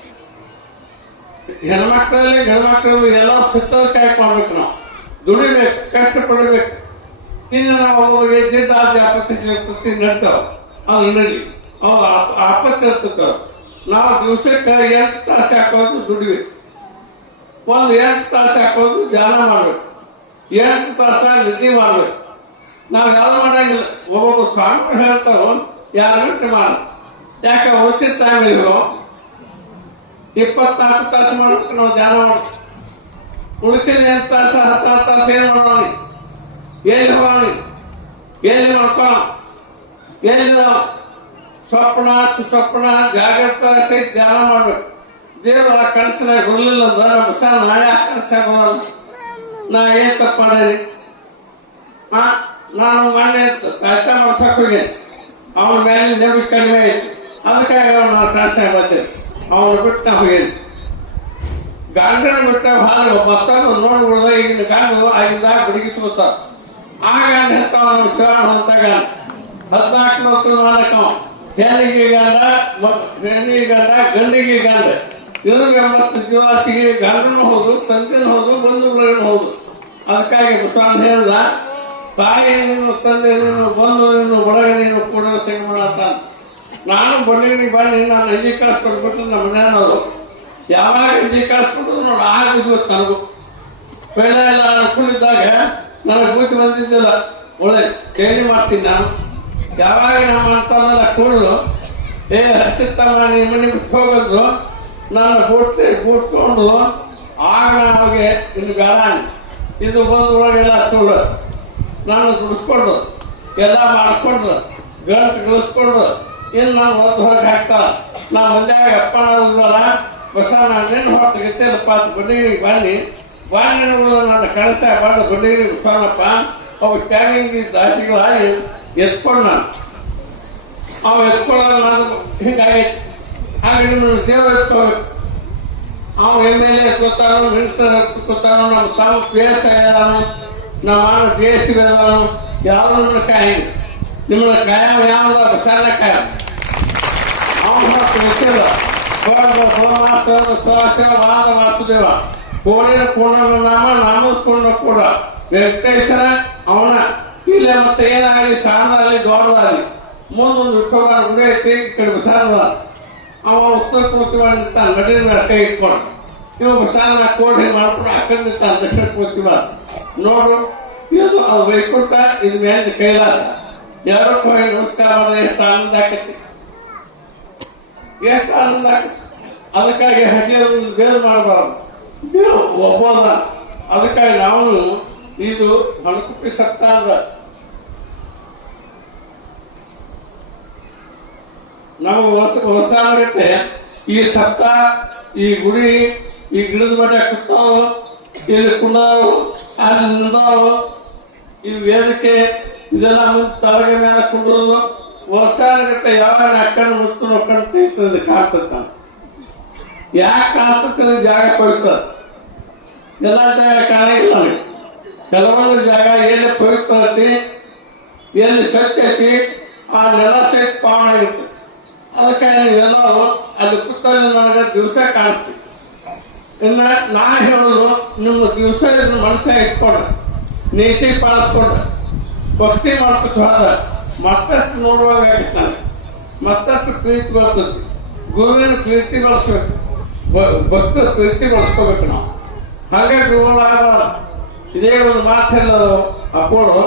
ಹೆಣ್ಮಕ್ಳಲ್ಲಿ ಗಂಡ್ಮಕ್ಳು ಎಲ್ಲ ಸುತ್ತದ ಕಾಯಕ್ ಮಾಡ್ಬೇಕು. ನಾವು ದುಡಿಬೇಕು, ಕಷ್ಟಪಡಬೇಕು. ಇನ್ನು ನಾವು ಜಿಡ್ಡು ಆದ ಆಪತ್ತಿ ನಡ್ತಾವ, ಅದು ನಡಿ ಅವು ಆಪತ್ತಿ ಇರ್ತವ. ನಾವು ದಿವಸಕ್ಕೆ 8 ತಾಸು ಹಾಕೋದು ದುಡಿಬೇಕು. 8 ತಾಸು ಹಾಕೋದು ಧ್ಯಾನ ಮಾಡ್ಬೇಕು, 8 ತಾಸ ನಿದ್ದೆ ಮಾಡ್ಬೇಕು. ನಾವು ಯಾವ್ದು ಮಾಡಂಗಿಲ್ಲ. ಒಬ್ಬೊಬ್ಬ ಸ್ವಾಮಿಗಳು ಹೇಳ್ತಾವ 2 ಗಂಟೆ ಮಾಡ, ಯಾಕೆ ಉಳಿದ ಟೈಮ್ ಇರೋ 24 ತಾಸು ಮಾಡ್ಬೇಕು. ನಾವು ಧ್ಯಾನ ಮಾಡ್ಬೇಕು. ಉಳಿದ 8 ತಾಸ 10 ತಾಸು ಏನ್ ಮಾಡೋಣ? ಎಲ್ಲಿ ಹೋಗೋಣ? ಎಲ್ಲಿ ನೋಡ್ಕೋಣ? ಎಲ್ಲಿ ಸ್ವಪ್ನ ಸುಸ್ವಪ್ನ ಜಾಗ್ರತ ಸಹಿತ ಧ್ಯಾನ ಮಾಡ್ಬೇಕು. ದೇವರ ಕನಸಿನಾಗ ಬರಲಿಲ್ಲ ಅಂದ್ರೆ ನಮ್ಮ ನಾ ಯಾಕೆ ಕನಸಾಗ ಬರೋಲ್ಲ? ನಾ ಏನ್ ತಪ್ಪು ಮಾಡೀನಿ? ನಾನು ಮೊನ್ನೆ ಕಾಯ್ತಾ ಮಾಡ್ಸಕ್ ಹೋಗೇನಿ, ಅವನ ಮೇಲೆ ನಂಬಿಕೆ ಕಡಿಮೆ ಐತಿ, ಅದಕ್ಕಾಗಿ ನಾನು ಕನಸಾಗ ಬರ್ತೇನೆ. ಅವನು ಬಿಟ್ಟು ನಾ ಹೋಗೇನಿ. ಗಂಡನ ಬಿಟ್ಟ ಹಾಲು ಮತ್ತೊಂದು ನೋಡ್ಬಿಡ್ದ. ಈಗಿನ ಗಂಡು ಆಗಿಂದಾಗ ಬಡಿಗೆ ತಗೋತಾರ. ಆ ಗಂಡ ಹೇಳ್ತಾವ ಶಿವ ಅಂತ ಗಂಡ 14 ಮಾಡಕ್ಕವ ಹೆಣ್ಣಿಗೆ ಗಂಡ ಗಂಡಿಗೆ ಗಂಡ. ಇದು 80 ಜೀವಾಸಿಗೆ ಗಂಡನೂ ಹೌದು, ತಂದೆನೂ ಹೌದು, ಬಂಧುಗಳೇನು ಹೌದು. ಅದಕ್ಕಾಗಿ ಬಸವಣ್ಣ ಹೇಳ್ದ, ತಾಯಿ ನೀನು ತಂದೆ ನೀನು ಬಂಧು ನೀನು ಒಳಗೆ ನೀನು ಕೂಡ ಸಂಗಮನ ಅಂತ. ನಾನು ಬಣ್ಣಿಗೆ ಬನ್ನಿ ನಾನು ಅಂಜಿ ಕಾಸು ಕೊಟ್ಬಿಟ್ಟು ನಮ್ಮ ಮನೆಯವರು ಯಾವಾಗ ಅಂಜಿ ಕಾಸು ಕೊಟ್ಟರು ನೋಡಿ ಆಗಿದ್ದು ನನಗೂ. ಪೈಲ ಎಲ್ಲ ಅನ್ಕೊಂಡಿದ್ದಾಗ ನನಗೆ ಬೂಟಿ ಬಂದಿದ್ದಿಲ್ಲ. ಒಳ್ಳೆ ಚೇಂಜ್ ಮಾಡ್ತೀನಿ ನಾನು. ಯಾವಾಗ ನಮ್ಮ ಅಂತಲ್ಲ ಕೂಡಲು ಹಸಿತಮ್ಮ ನಿಮ್ಮ ಮನೆ ಬಿಟ್ಟು ಹೋಗೋದು ನಾನು ಬೂಟ್ ತಗೊಂಡು ಆಗ ಅವ್ರಿಗೆ ಇನ್ನು ಗಾರಾಣಿ ಇದು ಬಂದು ಒಳಗೆಲ್ಲ ಸುಳ್ಳು ನಾನು ದುಡಿಸ್ಕೊಂಡು ಎಲ್ಲ ಮಾಡ್ಕೊಂಡು ಗಂಟು ಗಳಿಸ್ಕೊಂಡು ಇನ್ನು ನಾನು ಹೊತ್ತು ಹೊರಗೆ ಹಾಕ್ತಾ ನಾ ಮಂದ್ಯಾಗ ಅಪ್ಪನಲ್ಲ ಬಸ ನಾನು ನಿನ್ನ ಹೊತ್ತು ಗತ್ತಿಲ್ಲಪ್ಪ ಅಂತ ಬಡ್ಡಿಗೆ ಬನ್ನಿ ನನ್ನ ಕನಸ ಬಂದು ಬಡ್ಡಿಗೆ ಬಸವನಪ್ಪ ಅವು ಟ್ಯಾಗಿಂಗ್ ದಾಸಿಗಳಾಗಿ ಎತ್ಕೊಂಡು ನಾನು ಅವು ಎತ್ಕೊಳ್ಳೋದು ನಾನು ಹಿಂಗಾಗೈತಿ. ಹಾಗೆ ನಿಮ್ಮನ್ನು ದೇವರು ಎತ್ಕೋಬೇಕು. ಅವ ಎಮ್ಮೆಲ್ಲೆ ಎತ್ಕೊತಾನು, ಮಿನಿಸ್ಟರ್ ಎತ್ಕೊತಾನು, ನಮ್ಮ ತಾವು ಪಿ ಎಸ್ ಆಗಿದಾನು, ನಮ್ಮ ಅಣ್ಣ ಪಿ ಎಸ್ ಇದಾನು, ಯಾವ ನಿಮ್ಮನ್ನ ಕಾಯಿ ನಿಮ್ಮನ್ನ ಕಾಯಂ ಯಾವ ಬಸಾಲ ಕಾಯಂ ಅವನು ಮತ್ತು ಗೊತ್ತಿಲ್ಲ. ವಾದ ವಾಸುದೇವ ಕೋಣಿನ ಪೂರ್ಣ ನಾಮ ನಾಮ ಪೂರ್ಣ ಕೂಡ ವೆಂಕಟೇಶ್ವರ ಅವನ ಇಲ್ಲ. ಮತ್ತೆ ಏನಾಗಲಿ ಸಣ್ಣದಾಗಲಿ ದೊಡ್ಡದಾಗಲಿ ಮುಂದೊಂದು ವಿಠೋಬಾರ ಗುಡಿ ಐತಿ, ಈ ಕಡೆ ಬಸಾರದ ಅವ ಉತ್ತರ ಪೂರ್ತಿವಾಳ ನಿಂತಾನ ನಡಿನ ಕೈ ಇಟ್ಕೊಂಡು ಇವು ಬಸಾಲ ಕೋಡ್ ಹಿಂಗೆ ಮಾಡ್ಕೊಂಡು ಆ ಕಡೆ ನಿಂತಾನ ದಕ್ಷಿಣ ಪೂರ್ತಿವಾಳ ನೋಡು. ಇದು ಅದು ವೈಕುಂಠ, ಇದು ಮೇಲೆ ಕೈಲಾಸ. ಎರಡಕ್ಕೂ ಹೋಗಿ ನಮಸ್ಕಾರ ಮಾಡಿದ್ರೆ ಎಷ್ಟು ಆನಂದ ಆಕತಿ, ಎಷ್ಟು ಆನಂದ ಆಕತಿ. ಅದಕ್ಕಾಗಿ ಹಸಿರು ಬೇರೆ ಮಾಡಬಾರ್ದು. ದೇವ್ ಒಬ್ಬದ. ಅದಕ್ಕಾಗಿ ನಾವು ಇದು ಹಣಕುಪ್ಪಿ ಸಪ್ತ ಅಂದ ನಮಗೆ ಹೊಸ ಮಾಡಿಟ್ಟೆ. ಈ ಸಪ್ತ, ಈ ಗುಡಿ, ಈ ಗಿಡದ ಮಟ್ಟ ಕುಸ್ತಾವು, ಇಲ್ಲಿ ಕುಂಡಾವು, ಅಲ್ಲಿ ನಿಂದಾವು, ಈ ವೇದಿಕೆ ಇದೆಲ್ಲ ಮುಂದೆ ತಳಗೆ ಮೇಲೆ ಕುಂಡ್ರದು ಹೊಸ ಗಟ್ಟೆ ಯಾವಾಗ ಅಕ್ಕನ ಮುತ್ತು ನೋಡ್ಕೊಂಡು ತೆಗಿತದೆ ಕಾಣ್ತದ. ಯಾಕೆ ಕಾಣ್ತದೆ ಜಾಗ ಕೊಡ್ತದೆ. ಎಲ್ಲ ಜಾಗ ಕಾಣಂಗಿಲ್ಲ ನನಗೆ. ಕೆಲವೊಂದು ಜಾಗ ಎಲ್ಲಿ ಪವಿತ್ರತೆ ಎಲ್ಲಿ ಸತ್ಯತೆ ಆ ನೆಲ ಸಹಿತ ಪಾವನ ಆಗಿರ್ತದೆ. ಅದಕ್ಕೆ ನೀವೆಲ್ಲರೂ ಅಲ್ಲಿ ಕೂತಲ್ಲಿ ನನಗೆ ದಿವಸ ಕಾಣಿಸ್ತೀವಿ. ಇನ್ನು ನಾ ಹೇಳೋದು ನಿಮ್ಮ ದಿವಸ ಮನಸ್ಸಾಗ ಇಟ್ಕೊಂಡ್ರೆ ನೀತಿ ಪಾಲಿಸ್ಕೊಂಡ್ರೆ ಭಕ್ತಿ ಮಾಡ್ಕೊತ ಹೋದ ಮತ್ತಷ್ಟು ನೋಡುವಾಗೈತೆ ನನಗೆ, ಮತ್ತಷ್ಟು ಪ್ರೀತಿ ಬರ್ತದೆ. ಗುರುವಿನ ಪ್ರೀತಿ ಬಳಸ್ಬೇಕು, ಭಕ್ತರ ಪ್ರೀತಿ ಬಳಸ್ಕೋಬೇಕು ನಾವು. ಹಾಗೆ ಗುರುಗಳಾಗಬಾರ್ದು. ಇದೇ ಒಂದು ಮಾತು ಹೇಳೋದು ಅಪ್ಪೋಡು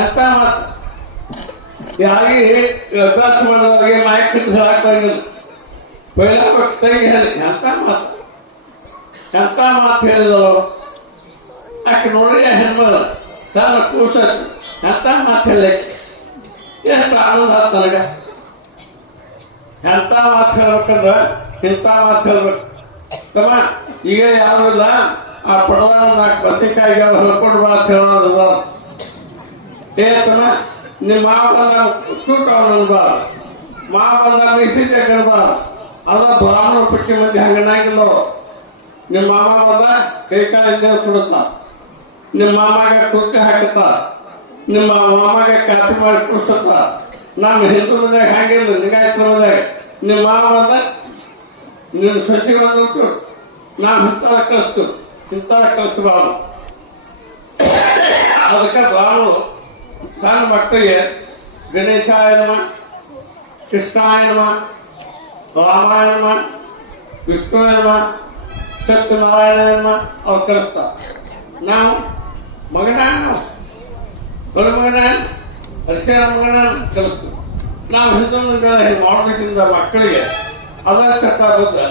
ಎಂತ ಮಾತು. ಯಾರಿಗೆ ಅಭ್ಯಾಸ ಮಾಡಿದವರಿಗೆ ಮಾಹಿತಿ ಹಿಡಿದು ಹಾಕ್ಬಾರಿಲ್ಲ. ಪೈಲ ತೆಗಿ ಹೇಳಿ ಎಂತ ಮಾತು, ಎಂತ ಮಾತು ಹೇಳಿದವರು. ಆಕೆ ನೋಡಿ ಹೆಣ್ಮಗಳು ಸಣ್ಣ ಕೂಸ ಎಂತ ಮಾತು ಹೇಳಕ್ಕೆ ಎಷ್ಟು ಆನಂದ ಆಯ್ತು ನನಗೆ. ಎಂತ ಮಾತು ಹೇಳ್ಬೇಕಂದ್ರೆ ಇಂಥ ಮಾತು ಹೇಳ್ಬೇಕು. ತಮ್ಮ ಈಗ ಯಾರು ಇಲ್ಲ, ಆ ಪಡದ ನಾಲ್ಕು ಬದ್ನಿಕಾಯಿಗೆ ಹೊಲ್ಕೊಂಡು ಬಾ ಅಂತ ಹೇಳೋದು. ಏ ತಮ್ಮ ನಿಮ್ಮ ಮಾವ ಬಂದಾಗ ಸೂಟ್ ಅವನಬಾರ, ಮಾವ ಬಂದಾಗ ಮಿಸಿದೆ ಗಣಬಾರ. ಅದ ಬ್ರಾಹ್ಮಣ ಪಟ್ಟಿ ಮಂದಿ ಹಂಗನಾಗಿಲ್ಲೋ. ನಿಮ್ಮ ಮಾಮ ಬಂದ ಕೈ ಕಾಲಿಂದ ಕೊಡುತ್ತ, ನಿಮ್ಮ ಮಾಮಾಗ ಕುರ್ಚಿ ಹಾಕುತ್ತ, ನಿಮ್ಮ ಮಾಮಾಗ ಕಾಫಿ ಮಾಡಿ ಕುಡಿಸುತ್ತ. ನಮ್ಮ ಹಿಂದೂ ಮನ್ಯಾಗ ಹಾಗಿಲ್ಲ, ನಿಗಾಯ್ತು ಮನ್ಯಾಗ ನಿಮ್ಮ ಮಾಮ ಬಂದ ನಿನ್ನ ಸಚಿವರು ನಾವು ಇಂಥದ ಕಳಿಸ್ತು, ಇಂಥದ ಕಳಿಸಬಾರ್ದು. ಅದಕ್ಕೆ ಬ್ರಾಹ್ಮಣರು ಸಣ್ಣ ಮಕ್ಕಳಿಗೆ ಗಣೇಶಾಯ ನಮ, ಕೃಷ್ಣಾಯ ನಮ, ರಾಮಾಯ ನಮ, ವಿಷ್ಣುಯ ನಮ, ಸತ್ಯನಾರಾಯಣ ನಮ ಅವ್ರು ಕಳಿಸ್ತಾರೆ. ನಾವು ಮಗನ ದೊಡ್ಡ ಮಗನ ಹರ್ಷನ ಮಗನ ಕಲಿಸ್ತೀವಿ. ನಾವು ಹಿಂದೂ ಮಂದಿ ಹಿಂಗೆ ಮಾಡೋದಕ್ಕಿಂತ ಮಕ್ಕಳಿಗೆ ಅದ ಕಷ್ಟ ಆಗುತ್ತೆ.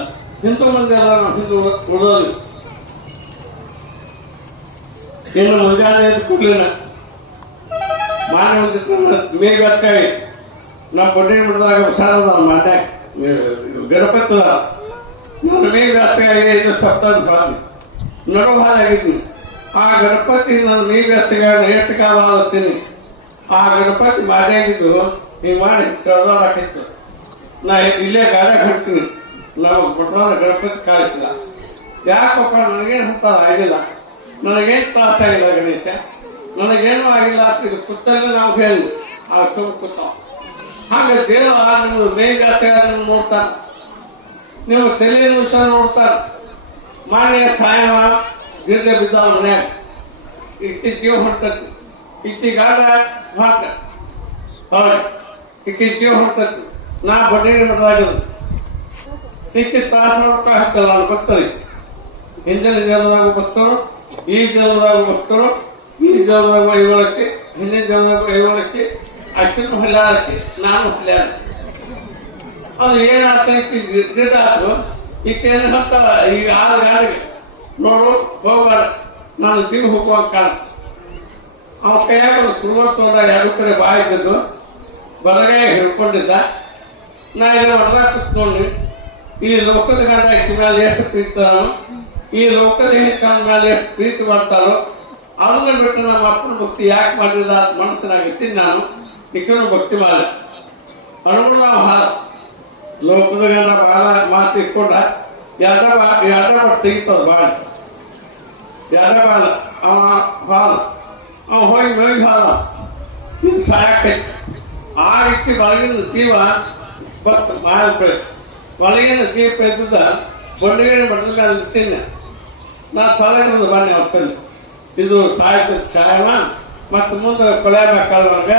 ಹಿಂದೂ ಮಂದಿ ಎಲ್ಲ ನಾವು ಹಿಂದೂ ಉಳಿದೋದು. ಇನ್ನು ಮುಂಜಾನೆ ಕೂಡಲಿನ ಮಾನವ ಮೇಘ ಹಚ್ಕಾಯಿ ನಮ್ಮ ಬಡ್ಡಿ ಬಿಡಿದಾಗ ಸಾರದ ಮನೆ ಗಣಪತಿ ನನ್ನ ಮೇಘ ಹಚ್ಕಾಯಿ ಇದು ಸಪ್ತಾಹ ಬಾಗಿ ನಡು ಹಾಲಾಗಿದ್ದೀನಿ. ಆ ಗಣಪತಿ ನನ್ನ ಮೇಘ ಹಚ್ಚಗಾಗ ಎಷ್ಟು ಕಾಲ ಆಲತ್ತೀನಿ. ಆ ಗಣಪತಿ ಮಾಡಿಯಾಗಿದ್ದು ಹಿಂಗೆ ಮಾಡಿ ಕಳ್ದಾರ ಹಾಕಿತ್ತು. ನಾ ಇಲ್ಲೇ ಗಾಡಿ ಹಾಕ್ತೀನಿ. ನಾವು ಬಡ್ದಾರ ಗಣಪತಿ ಕಾಳಿಸಿಲ್ಲ. ಯಾಕಪ್ಪ ನನಗೇನು ಅಂತ ಆಗಿಲ್ಲ, ನನಗೇನು ತ್ರಾಸ ಆಗಿಲ್ಲ ಗಣೇಶ, ನನಗೇನು ಆಗಿಲ್ಲ ಅಂತ ಕುತ್ತಲ್ಲಿ ನಾವು ಹೇಳಿ ಆ ಸುಮ್ ಕೂತಾವ. ಹಾಗೆ ದೇವ ನಿಮ್ಮದು ಮೇಘ ಹಚ್ಚಗಾರನ್ನು ನೋಡ್ತಾನೆ, ನಿಮ್ಮ ತಲೆಯನ್ನು ಸಹ ನೋಡ್ತಾರೆ. ಮಾನ್ಯ ಸಾಯವ ಗಿಡ್ಡೆ ಬಿದ್ದ ಮನ್ಯಾಗ ಇಕ್ಕಿ ಜೀವ ಹೊಡ್ತತಿ, ಇಕ್ಕಿ ಗಾಡ ಹಾಕ ಹೌದು, ಇಕ್ಕಿ ಜೀವ ಹೊಡ್ತತಿ. ನಾ ಬಡ್ಡಿ ಬಿಡ್ದಾಗಿದ್ದು ಇಕ್ಕಿ ತಾಸು ನೋಡ್ಕೊ ಹಾಕ್ತಲ್ಲ ನಾನು ಭಕ್ತರಿಗೆ. ಹಿಂದಿನ ಜಲದಾಗ ಭಕ್ತರು, ಈ ಜಲದಾಗ ಭಕ್ತರು, ಈ ಜಲದಾಗ ಐವಳಕ್ಕೆ, ಹಿಂದಿನ ಜಲದಾಗ ಐವಳಕ್ಕೆ, ಅಕ್ಕಿನೂ ಹೊಲ್ಯಾಡಕ್ಕೆ, ನಾನು ಹೊಲ್ಯಾಡ. ಅದು ಏನಾತ ಗಿಡ ಆತು. ಈಕೇನು ಹೇಳ್ತಾವ ಈಗ ಆ ಗಾಡಿಗೆ ನೋಡು ಹೋಗ್ಬಾರ, ನಾನು ಜೀವ ಹೋಗುವಾಗ ಕಾಣುತ್ತೆ. ಅವ ಕೈಯಾಗ ತುಳುವತ್ತೋದ ಎರಡು ಕಡೆ ಬಾಯಿ ಇದ್ದದ್ದು ಬಲಗೈ ಹಿಡ್ಕೊಂಡಿದ್ದ. ನಾ ಇಲ್ಲಿ ಹೊಡೆದಾಗ ಕೂತ್ಕೊಂಡು ಈ ಲೋಕದ ಗಂಡ ಇಕ್ಕ ಮೇಲೆ ಎಷ್ಟು ಪ್ರೀತಿದಾನೋ, ಈ ಲೋಕದ ಹೆಕ್ಕ ಮೇಲೆ ಎಷ್ಟು ಪ್ರೀತಿ ಮಾಡ್ತಾರೋ ಅದನ್ನ ಬಿಟ್ಟು ನಮ್ಮ ಅಪ್ಪನ ಭಕ್ತಿ ಯಾಕೆ ಮಾಡಿಲ್ಲ ಅಂತ ಮನಸ್ಸಿನಾಗಿತ್ತೀನಿ. ನಾನು ಇಕ್ಕನು ಭಕ್ತಿ ಮಾಡಿ ಅನುಗುಣ ಹಾಲ ಲೋಕದ ಗಂಡ ಬಹಳ ಮಾತು ಇಟ್ಕೊಂಡ ಎರಡ ಬಟ್ ತೆಗಿತದ ಬಾಳ ಎರಡ ಬಾಳ ಅವ ಹಾಲ ಅವ ಹೋಗಿ ಹೋಗಿ ಹಾಲ ಇದು ಸಾಯಕೈತಿ. ಆ ಇಕ್ಕಿ ಒಳಗಿನ ಜೀವ ಬತ್ ಮಾಯ ಒಳಗಿನ ದೀಪ ಇದ್ದ ಬಂಡಿಗೆ ಬಟ್ಟದ ಮೇಲೆ ತಿನ್ನ. ನಾ ತಲೆಗಿರೋದು ಬನ್ನಿ ಅವ್ರ ಕಲ್ಲಿ ಇದು ಸಾಯ್ತದ ಸಾಯವ ಮತ್ತು ಮುಂದೆ ಕೊಳೆಯಬೇಕಲ್ವಾಗ.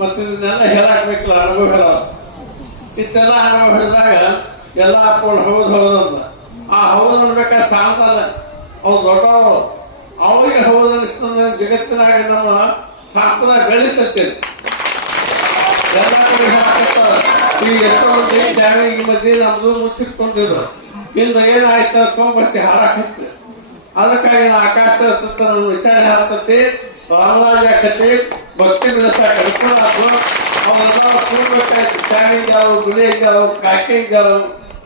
ಮತ್ತು ಇದನ್ನೆಲ್ಲ ಹೇಳಾಕ್ಬೇಕಲ್ಲ, ಅನುಭವ ಹೇಳ. ಇಷ್ಟೆಲ್ಲ ಅನುಭವ ಹೇಳಿದಾಗ ಎಲ್ಲ ಹಾಕೊಂಡು ಹೌದು ಹೌದು ಅಂತ. ಆ ಹೌದು ಅನ್ಬೇಕಾದ್ರೆ ಸಾಲ್ತಲ್ಲ, ಅವ್ರು ದೊಡ್ಡವರು. ಅವರಿಗೆ ಹೌದು ಅನಿಸ್ತಂದ್ರೆ ಜಗತ್ತಿನಾಗ ನಮ್ಮ ಸಂಪ್ರದಾಯ ಬೆಳೀತೈತಿ. ಎಲ್ಲ ಕಡೆ ಹಾಕತ್ತಾರೆ. ಈ ಎಷ್ಟೊಂದು ಡ್ಯಾಮೇಜ್ ಮಧ್ಯೆ ನಮ್ದು ಮುಚ್ಚಿಟ್ಕೊಂಡಿದ್ರು. ಇಂದ ಏನಾಯ್ತು ತೊಗೊಂಬರ್ತಿ ಹಾಡಾಕತ್ತಿ. ಅದಕ್ಕಾಗಿ ನಾ ಆಕಾಶ ವಿಚಾರ ಹಾಕತ್ತಿ, ರಾಮರಾಜ ಆಕತಿ, ಭಕ್ತಿ ಬಿಡಿಸಾಕ ಅನುಕೂಲ. ಅವರೆಲ್ಲ ಕೂಡ್ಬೇಕಾಯ್ತು. ಡ್ಯಾಮೇಜ್ ಆವು, ಬಿಳಿಯ್ ಆವು, ಕಾಕಿಂಗ್ ಆವು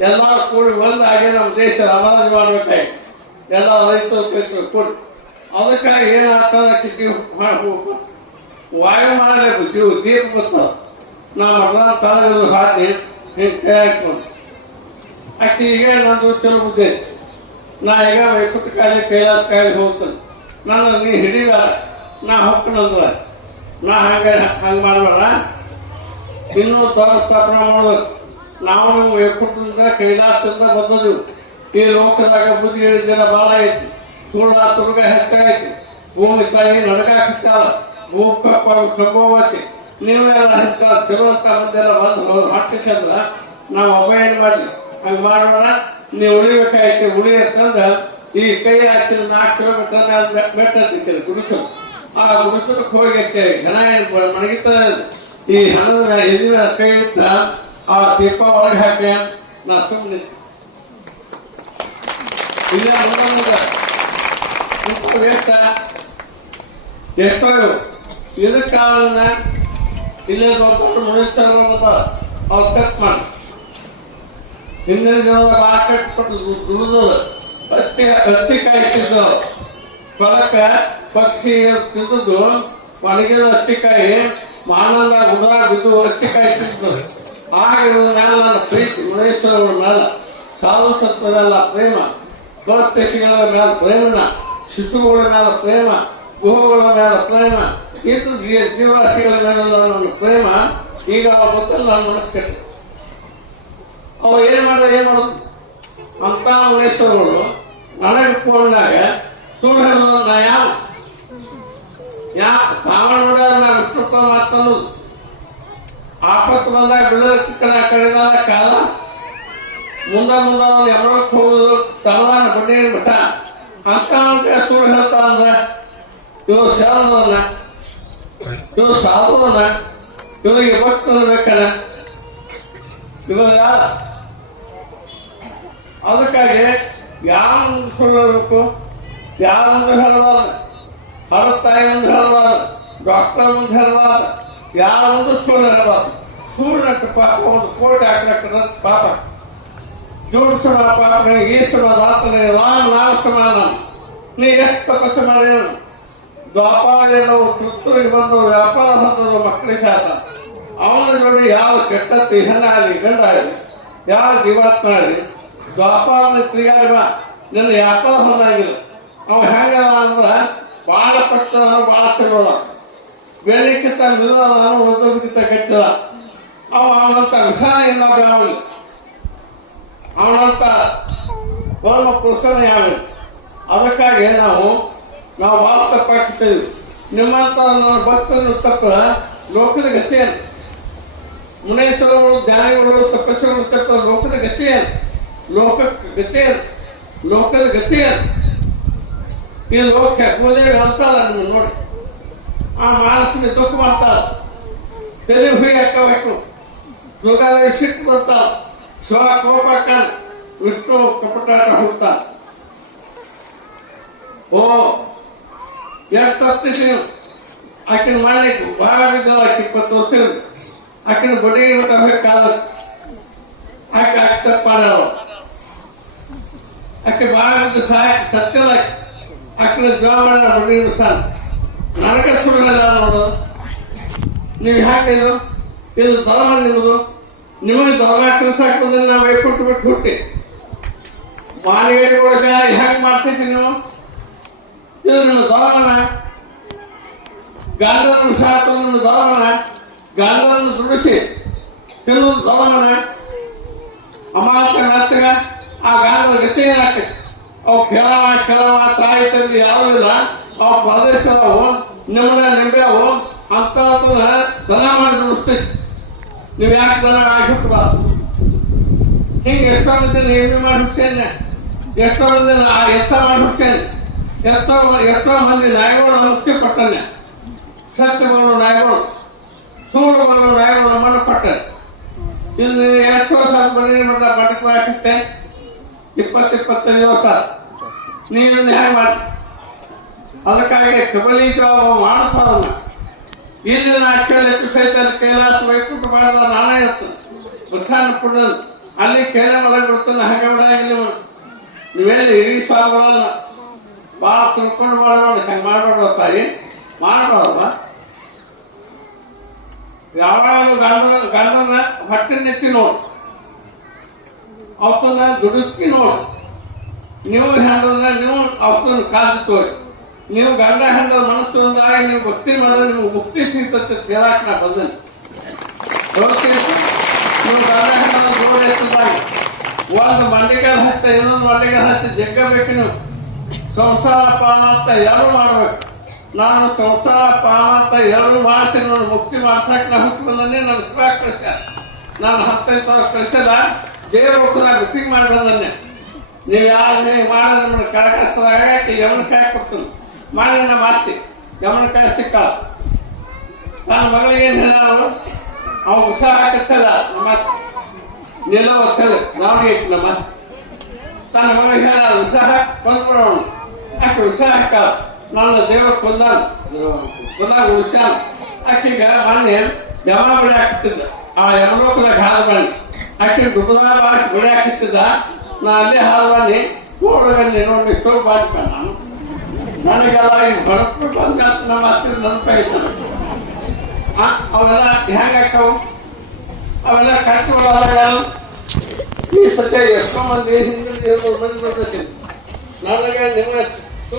ಎಲ್ಲ ಕೂಡಿ ಒಂದಾಗಿ ನಮ್ಮ ದೇಶ ರಾಮರಾಜ ಮಾಡ್ಬೇಕಾಯ್ತು. ಎಲ್ಲ ರೈತರು ಕೂಡಿ ಅದಕ್ಕಾಗಿ ಏನಾಗ್ತದೆ ಜೀವ ವಾಯು ಮಾಡಬೇಕು. ಜೀವ ದೀಪ ಬರ್ತಾವ. ನಾವು ಅರ್ಧ ತಾಲೂಕು ಹಾಕಿ ಹಿಂಗೆ ಕೈ ಹಾಕೊಂಡು ಅಕ್ಕಿ ಈಗ ನಂದು ಚಲೋ ಬುದ್ಧಿ ಐತಿ. ನಾ ಈಗ ವೈಕುಂಠ ಕಾಯಿಲೆ ಕೈಲಾಸ ಕಾಯಿಲೆ ಹೋಗ್ತೇನೆ, ನನ್ನ ನೀ ಹಿಡಿಬೇಡ, ನಾ ಹೋಗ್ಕಣಂದ್ರ ನಾ ಹಂಗೆ ಮಾಡಬೇಡ, ಇನ್ನೂ ಸ್ಥಾಪನೆ ಮಾಡ್ಬೇಕು. ನಾವು ನಿಮ್ಮ ವೈಕುಂಠದಿಂದ ಕೈಲಾಸದಿಂದ ಬಂದದ್ದು. ಈ ಲೋಕದಾಗ ಬುದ್ಧಿ ಜನ ಭಾಳ ಐತಿ, ಸುಳ್ಳ ತುರ್ಗ ಹೆಚ್ಚಾಯ್ತು, ಭೂಮಿ ತಾಯಿ ನಡಗಾಕಿತ್ತಾಳ, ಸಂಭವತಿ ನೀವೆಲ್ಲ ಹೆಚ್ಚ ಸಿರುವಂತ ಮಂದೆಲ್ಲ ಬಂದು ಹೊಟ್ಟೆ ಚಂದ್ರ ನಾವು ಅಪಾಯನ ಮಾಡಲಿ. ಹಂಗೆ ಮಾಡೋಣ, ನೀವು ಉಳಿಬೇಕಾಯ್ತು. ಉಳಿಯತ್ತಂದ ಈ ಕೈ ಹಾಕಿದ 4 ಕಿಲೋಮೀಟರ್ ಬೆಟ್ಟ ಹತ್ತಿತ್ತು ಗುಡಿಸಲು. ಆ ಗುಡಿಸಲಕ್ಕೆ ಹೋಗಿ ಹೆಣ ಮಣಗಿತದ. ಈ ಹಣದ ಎದಿನ ಕೈ ಇಟ್ಟ ಆ ದೀಪ ಒಳಗೆ ಹಾಕಿ ನಾ ಸುಮ್ಮನೆ ಇಲ್ಲ ಎಷ್ಟೋ ಇದಕ್ಕೆ ಕಾರಣ ಇಲ್ಲೇ ದೊಡ್ಡ ಮುನಿಸ್ತಾರ ಅವ್ರು ಕಟ್ ಮಾಡಿ ಹಿಂದಿನ ಜನ ಮಾರ್ಕೆಟ್ ಕೊಟ್ಟು ದುಡಿದು ಹತ್ತಿ ಕಾಯ್ತಿದ್ದು ಕೊಳಕ ಪಕ್ಷಿ ತಿಂದದ್ದು ಒಣಗಿದ ಹತ್ತಿಕಾಯಿ ಮಾನಲ್ಲ ಉದಾರ ಬಿದ್ದು ಹತ್ತಿಕಾಯಿ ತಿಂದು ಆಗಿರೋ ಮೇಲೆ ನನ್ನ ಪ್ರೀತಿ ಮುನೇಶ್ವರಗಳ ಮೇಲೆ ಸಾಧು ಸಂತರೆಲ್ಲ ಪ್ರೇಮ, ಕಳಪೇಶಿಗಳ ಮೇಲೆ ಪ್ರೇಮನ, ಶಿಶುಗಳ ಮೇಲೆ ಪ್ರೇಮ, ಗುಹಗಳ ಮೇಲೆ ಪ್ರೇಮ, ಇದು ಜೀವರಾಶಿಗಳ ಮೇಲೆ ನನ್ನ ಪ್ರೇಮ. ಈಗ ಅವ ಗೊತ್ತಲ್ಲ ನಾನು ಮನಸ್ಕಟ್ಟೆ. ಅವ ಏನ್ ಮಾಡೋದು ಅಂತ ಮುನೇಶ್ವರಗಳು ನನಗೆ ಫೋನ್ನಾಗ ಸುಳ್ಳು ಹೇಳೋದು. ನಾ ಯಾವ ಸಾಮಾನ್ಯ ನೋಡಿದ್ರೆ ನಾ ವಿಷ್ಣುಪ್ಪ ಮಾತನ್ನೋದು ಆಪತ್ತು ಬಂದಾಗ ಬಿಡೋದಕ್ಕೆ ಕಳೆದಾಗ ಕಾಲ ಮುಂದ ಎಮರೋಕ್ ಹೋಗುದು ತಮದಾನ ಬಡ್ಡಿ ಬಿಟ್ಟ ಅಂತ ಸುಳ್ಳು ಹೇಳ್ತಾ ಅಂದ್ರ ಇವ್ ಸೇರದವನ್ನ, ಇವ್ ಸಾಧುವನ್ನ, ಇವರಿಗೆ ಭಕ್ತರು ಬೇಕಲ್ಲ, ಇವಾಗ ಯಾರ ಅದಕ್ಕಾಗಿ ಯಾವ ಸುಳ್ಳು ಹೇಳಬೇಕು, ಯಾರೊಂದು ಹೇಳಬಾರ್ದು, ಹರದ ತಾಯಿ ಒಂದು ಹೇಳಬಾರ್ದು, ಡಾಕ್ಟರ್ ಒಂದು ಹೇಳಬಾರ್ದು, ಯಾರೊಂದು ಸುಳ್ಳು ಹೇಳಬಾರ್ದು. ಸುಳ್ಳು ನಟ್ಟು ಪಾಪ ಒಂದು ಕೋಟಿ ಹಾಕದ ಪಾಪ ಜೋಡಿಸೋ ಪಾಪ ಈಶ್ವರ ಆತನೇ ನಾಮ ಸಮಾನ. ನೀ ಎಷ್ಟು ತಪಸ್ಸು ಮಾಡಿ ದ್ವಾಪಾರೇನೋ ತುತ್ತೂರಿಗೆ ಬಂದು ವ್ಯಾಪಾರ ಹೊಂದೋದು ಮಕ್ಕಳಿಗೆ ಶಾತ. ಅವನ ಜೋಡಿ ಯಾವ ಕೆಟ್ಟತ್ತಿ ಹೆಣ್ಣಾಗಲಿ ಗಂಡಾಗಲಿ ಯಾವ ಜೀವಾತ್ಮ ಆಗಲಿ ದ್ವಾಪಾರನ ತಿರುಗಾಡಿ ಬಾ, ನಿನ್ನ ವ್ಯಾಪಾರ ಹೊಂದಾಗಿಲ್ಲ. ಅವ ಹೆಂಗ ಅಂದ್ರೆ ಭಾಳ ಪಟ್ಟ ಭಾಳ ತಿಳೋಳ, ಬೇರೆಕ್ಕಿಂತ ನಿಲ್ಲ ನಾನು ಓದೋದಕ್ಕಿಂತ ಗಟ್ಟಿದ. ಅವನಂತ ವಿಧಾನ ಇನ್ನೊಬ್ಬ ಯಾವಲಿ, ಅವನಂತ ಪರಮ ಪುರುಷನ ಯಾವಲಿ. ಅದಕ್ಕಾಗಿ ನಾವು ಭಾಳ ತಪ್ಪಾಗ್ತಿದ್ದೀವಿ. ನಿಮ್ಮಂತ ನನ್ನ ಭಕ್ತರು ತಪ್ಪ ಲೋಕದ ಗತಿ ಏನು, ಮುನೇಶ್ವರಗಳು ಜ್ಞಾನಿಗಳು ತಪಸ್ಸುಗಳು ತಪ್ಪ ಲೋಕದ ಗತಿ ಏನು, ಲೋಕಕ್ಕೆ ಗತಿ ಏನು, ಲೋಕದ ಗತಿ ಏನು. ಈ ಲೋಕ ಗೋದೇವಿ ಅಂತಾರ ನಿಮ್ಮ ನೋಡಿ, ಆ ಮಾನಸಿನ ದುಃಖ ಮಾಡ್ತಾರ, ತಲೆ ಹುಯಿ ಹಾಕಬೇಕು, ದುರ್ಗಾದೇವಿ ಸಿಟ್ಟು ಬರ್ತಾವ, ಶಿವ ಕೋಪ ಹಾಕಾನ, ವಿಷ್ಣು ಕಪಟಾಟ ಹುಡ್ತಾನ. ಓ ಎಷ್ಟು ತಪ್ಪಿಸಿ ಆಕಿನ ಮಾಡ್ಲಿಕ್ಕೆ ಭಾಳ ಬಿದ್ದಲ್ಲ. ಆಕೆ 20 ವರ್ಷ ಆಕಿನ ಬಡಿ ಬೇಕಾದ ಆಕೆ ತಪ್ಪು ಮಾಡ್ಯಾವ. ಆಕೆ ಭಾಳ ಬಿದ್ದು ಸತ್ಯದ ಆಕಿನ ಜೀವ ಮಾಡ್ಯಾರ ಬಡಿ ಸಾಲ. ನನಗೆ ಸುಳ್ಳಿಲ್ಲ ನೋಡೋದು. ನೀವು ಹಾಕಿದ್ರು ಇದು ಧರ್ಮ ನಿಮ್ಮದು, ನಿಮಗೆ ಧರ್ಮ ಕಳಿಸಾಕೋದ್ರೆ ನಾವು ಕೊಟ್ಟು ಬಿಟ್ಟು ಹುಟ್ಟಿ ಮಾನವೀಯಗಳು ಹೆಂಗೆ ಮಾಡ್ತಿದ್ವಿ ನೀವು. ಇದು ನಿಮ್ಮ ಧರ್ಮನ, ಗಂಧನ ಶಾಸ್ತ್ರ ನಿಮ್ಮ ಧರ್ಮನ, ಗಂಧವನ್ನು ದುಡಿಸಿ ತಿನ್ನುವುದು ಧರ್ಮನ. ಅಮಾಸ ನಾಸ್ತಿಗ ಆ ಗಾಂಧದ ಗತಿ ಏನಾಗ್ತೈತಿ, ಅವು ಕೇಳವ ತಾಯಿ ತಂದೆ ಯಾರೂ ಇಲ್ಲ, ಅವು ಪ್ರದೇಶದವು ನಿಮ್ಮನ್ನ ನಿಂಬೆವು ಅಂತ ದನ ಮಾಡಿ ದುಡಿಸ್ತೈತಿ. ನೀವು ಯಾಕೆ ದನ ಆಗಿ ಹುಟ್ಟಬಾರ್ದು. ಹಿಂಗೆ ಎಷ್ಟೋ ಮಂದಿ ಎಮ್ಮೆ ಮಾಡಿ ಹುಡ್ಸೇನೆ, ಎಷ್ಟೋ ಮಂದಿ ಎತ್ತ ಮಾಡಿ ಹುಡ್ಸೇನೆ, ಎಷ್ಟೋ ಮಂದಿ ನಾಯಿಗಳು ಮುಕ್ತಿ ಪಟ್ಟನೆ, ಸತ್ಯಗಳು ನಾಯಿಗಳು, ಸುಳ್ಳುಗಳು ನಾಯಿಗಳು ನಮ್ಮನ್ನು ಪಟ್ಟನೆ. ಇಲ್ಲಿ ಎಷ್ಟು ವರ್ಷ ಬರೀ ಬಟಕ್ ಹಾಕುತ್ತೆ, 20-25 ವರ್ಷ ನೀನು ಹೇಗೆ ಮಾಡಿ. ಅದಕ್ಕಾಗಿ ಕಬಲಿ ಜಾಬ್ ಮಾಡ್ತಾರಲ್ಲ. ಇಲ್ಲಿ ನಾ ಕೇಳಲಿಕ್ಕೆ ಸಹಿತ ಕೈಲಾಸ ವೈಕುಂಠ ಮಾಡಿದ ನಾನೇ ಇರ್ತದೆ ಉತ್ಸಾಹ ಪುಣ್ಯ ಅಲ್ಲಿ ಕೈಲ ಒಳಗೆ ಬಿಡ್ತಾನೆ. ಹಾಗೆ ಬಿಡಾಗಿಲ್ಲ ನೀವೇಳಿ ಹಿರಿಯ ಸ್ವಾಮಿಗಳಲ್ಲ, ಭಾಳ ತಿಳ್ಕೊಂಡು ಮಾಡಬಾರ್ದು, ಹಂಗೆ ಮಾಡಬಾರ್ದು ತಾಯಿ, ಮಾಡಬಾರ್ದ. ಯಾವಾಗಲೂ ಗಂಡನ ಹೊಟ್ಟೆ ನೆತ್ತಿ ನೋಡು, ಅವತ್ತನ್ನ ದುಡುಕಿ ನೋಡು. ನೀವು ಹೆಂಡ್ರೆ ನೀವು ಅವತ್ತನ್ನು ಕಾದು ತೋರಿ. ನೀವು ಗಂಡ ಹೆಂಡ್ರ ಮನಸ್ಸು ಒಂದಾಗಿ ನೀವು ಭಕ್ತಿ ಮಾಡಿದ್ರೆ ನಿಮ್ಗೆ ಮುಕ್ತಿ ಸಿಗ್ತದೆ ಕೇಳಾಕ ನಾ ಬಂದೇನೆ. ನೀವು ಗಂಡ ಹೆಂಡ್ರ ಜೋಡಿ ಎತ್ತದಾಗಿ ಒಂದು ಮಂಡಿಗಳು ಹತ್ತ ಇನ್ನೊಂದು ಮಂಡಿಗಳು ಹತ್ತಿ ಜಗ್ಗಬೇಕು. ನೀವು ಸಂಸಾರ ಪಾನ ಅಂತ ಎರಡು ಮಾಡ್ಬೇಕು. ನಾನು ಸಂಸಾರ ಪಾನ ಅಂತ ಎರಡು ಮಾಡಿಸಿ ನೋಡಿ ಮುಕ್ತಿ ಮಾಡ್ಸಕ್ಕೆ ನಾ ಹುಟ್ಟು ಬಂದನೆ. ನನ್ನ ಶಿವ ಕಳಿಸ ನಾನು 15,000 ಕಳಿಸಲ್ಲ. ದೇವ್ರ ಹೋಗ್ದಾಗ ಬುಕ್ಕಿಂಗ್ ಮಾಡಿ ಬಂದನೆ. ನೀವು ಯಾರು ನೀವು ಮಾಡೋದು ನಮ್ಮ ಕರಕಸ್ತದಾಗ ಯಮನಕಾಯಿ ಕೊಡ್ತೀನಿ ಮಾಡಿ ನಮ್ಮ ಮಾತಿ ಯಮನಕಾಯಿ ಸಿಕ್ಕ ನನ್ನ ಮಗಳಿಗೆ ಏನು ಹೇಳೋರು ಅವ್ನು ಉತ್ಸಾಹ ಹಾಕತ್ತಲ್ಲ ನಮ್ಮ ನಿಲ್ಲೋ ಹೊತ್ತಲ್ಲ ನಾವೇ ಐತಿ ನಮ್ಮ ತನ್ನ ಮಗಳಿಗೆ ಹೇಳ ಉತ್ಸಾಹ ಕೊಂದ್ಬಿಡೋಣ. ಯಾಕೆ ಉತ್ಸಾಹ ಹಾಕ ನನ್ನ ದೇವ್ರ ಕೊಂದಾಗ ಉತ್ಸಾಹ ಆಕೆಗ ಮೊನ್ನೆ ಯಮ ಬಡಿ ಹಾಕ್ತಿದ್ದ. ಆ ಯಮಲೋಕದಾಗ ಹಾಲು ಬನ್ನಿ ಆಕೆ ದುಃಖದ ಭಾಷೆ ಬಡಿ ಹಾಕಿತ್ತಿದ್ದ. ನಾ ಅಲ್ಲೇ ಹಾಲು ಬನ್ನಿ ನೋಡಗಲ್ಲಿ ನೋಡಿ ಸೋಲ್ ಬಾಡಿಕ ನಾನು ನನಗೆಲ್ಲ ಈಗ ಬಡಕು ಬಂದ ನಮ್ಮ ಹತ್ತಿರ ನೆನಪಾಯ್ತಾನೆ. ಅವೆಲ್ಲ ಹೆಂಗಾಕವು ಅವೆಲ್ಲ ಕಟ್ಟಿಕೊಳ್ಳೋದಾಗ ಈ ಸದ್ಯ ಎಷ್ಟೋ ಮಂದಿ ಹಿಂದೆ 2 ಮಂದಿ ಬರ್ಬೇಕು. ನನಗೆ ನಿಮ್ಮ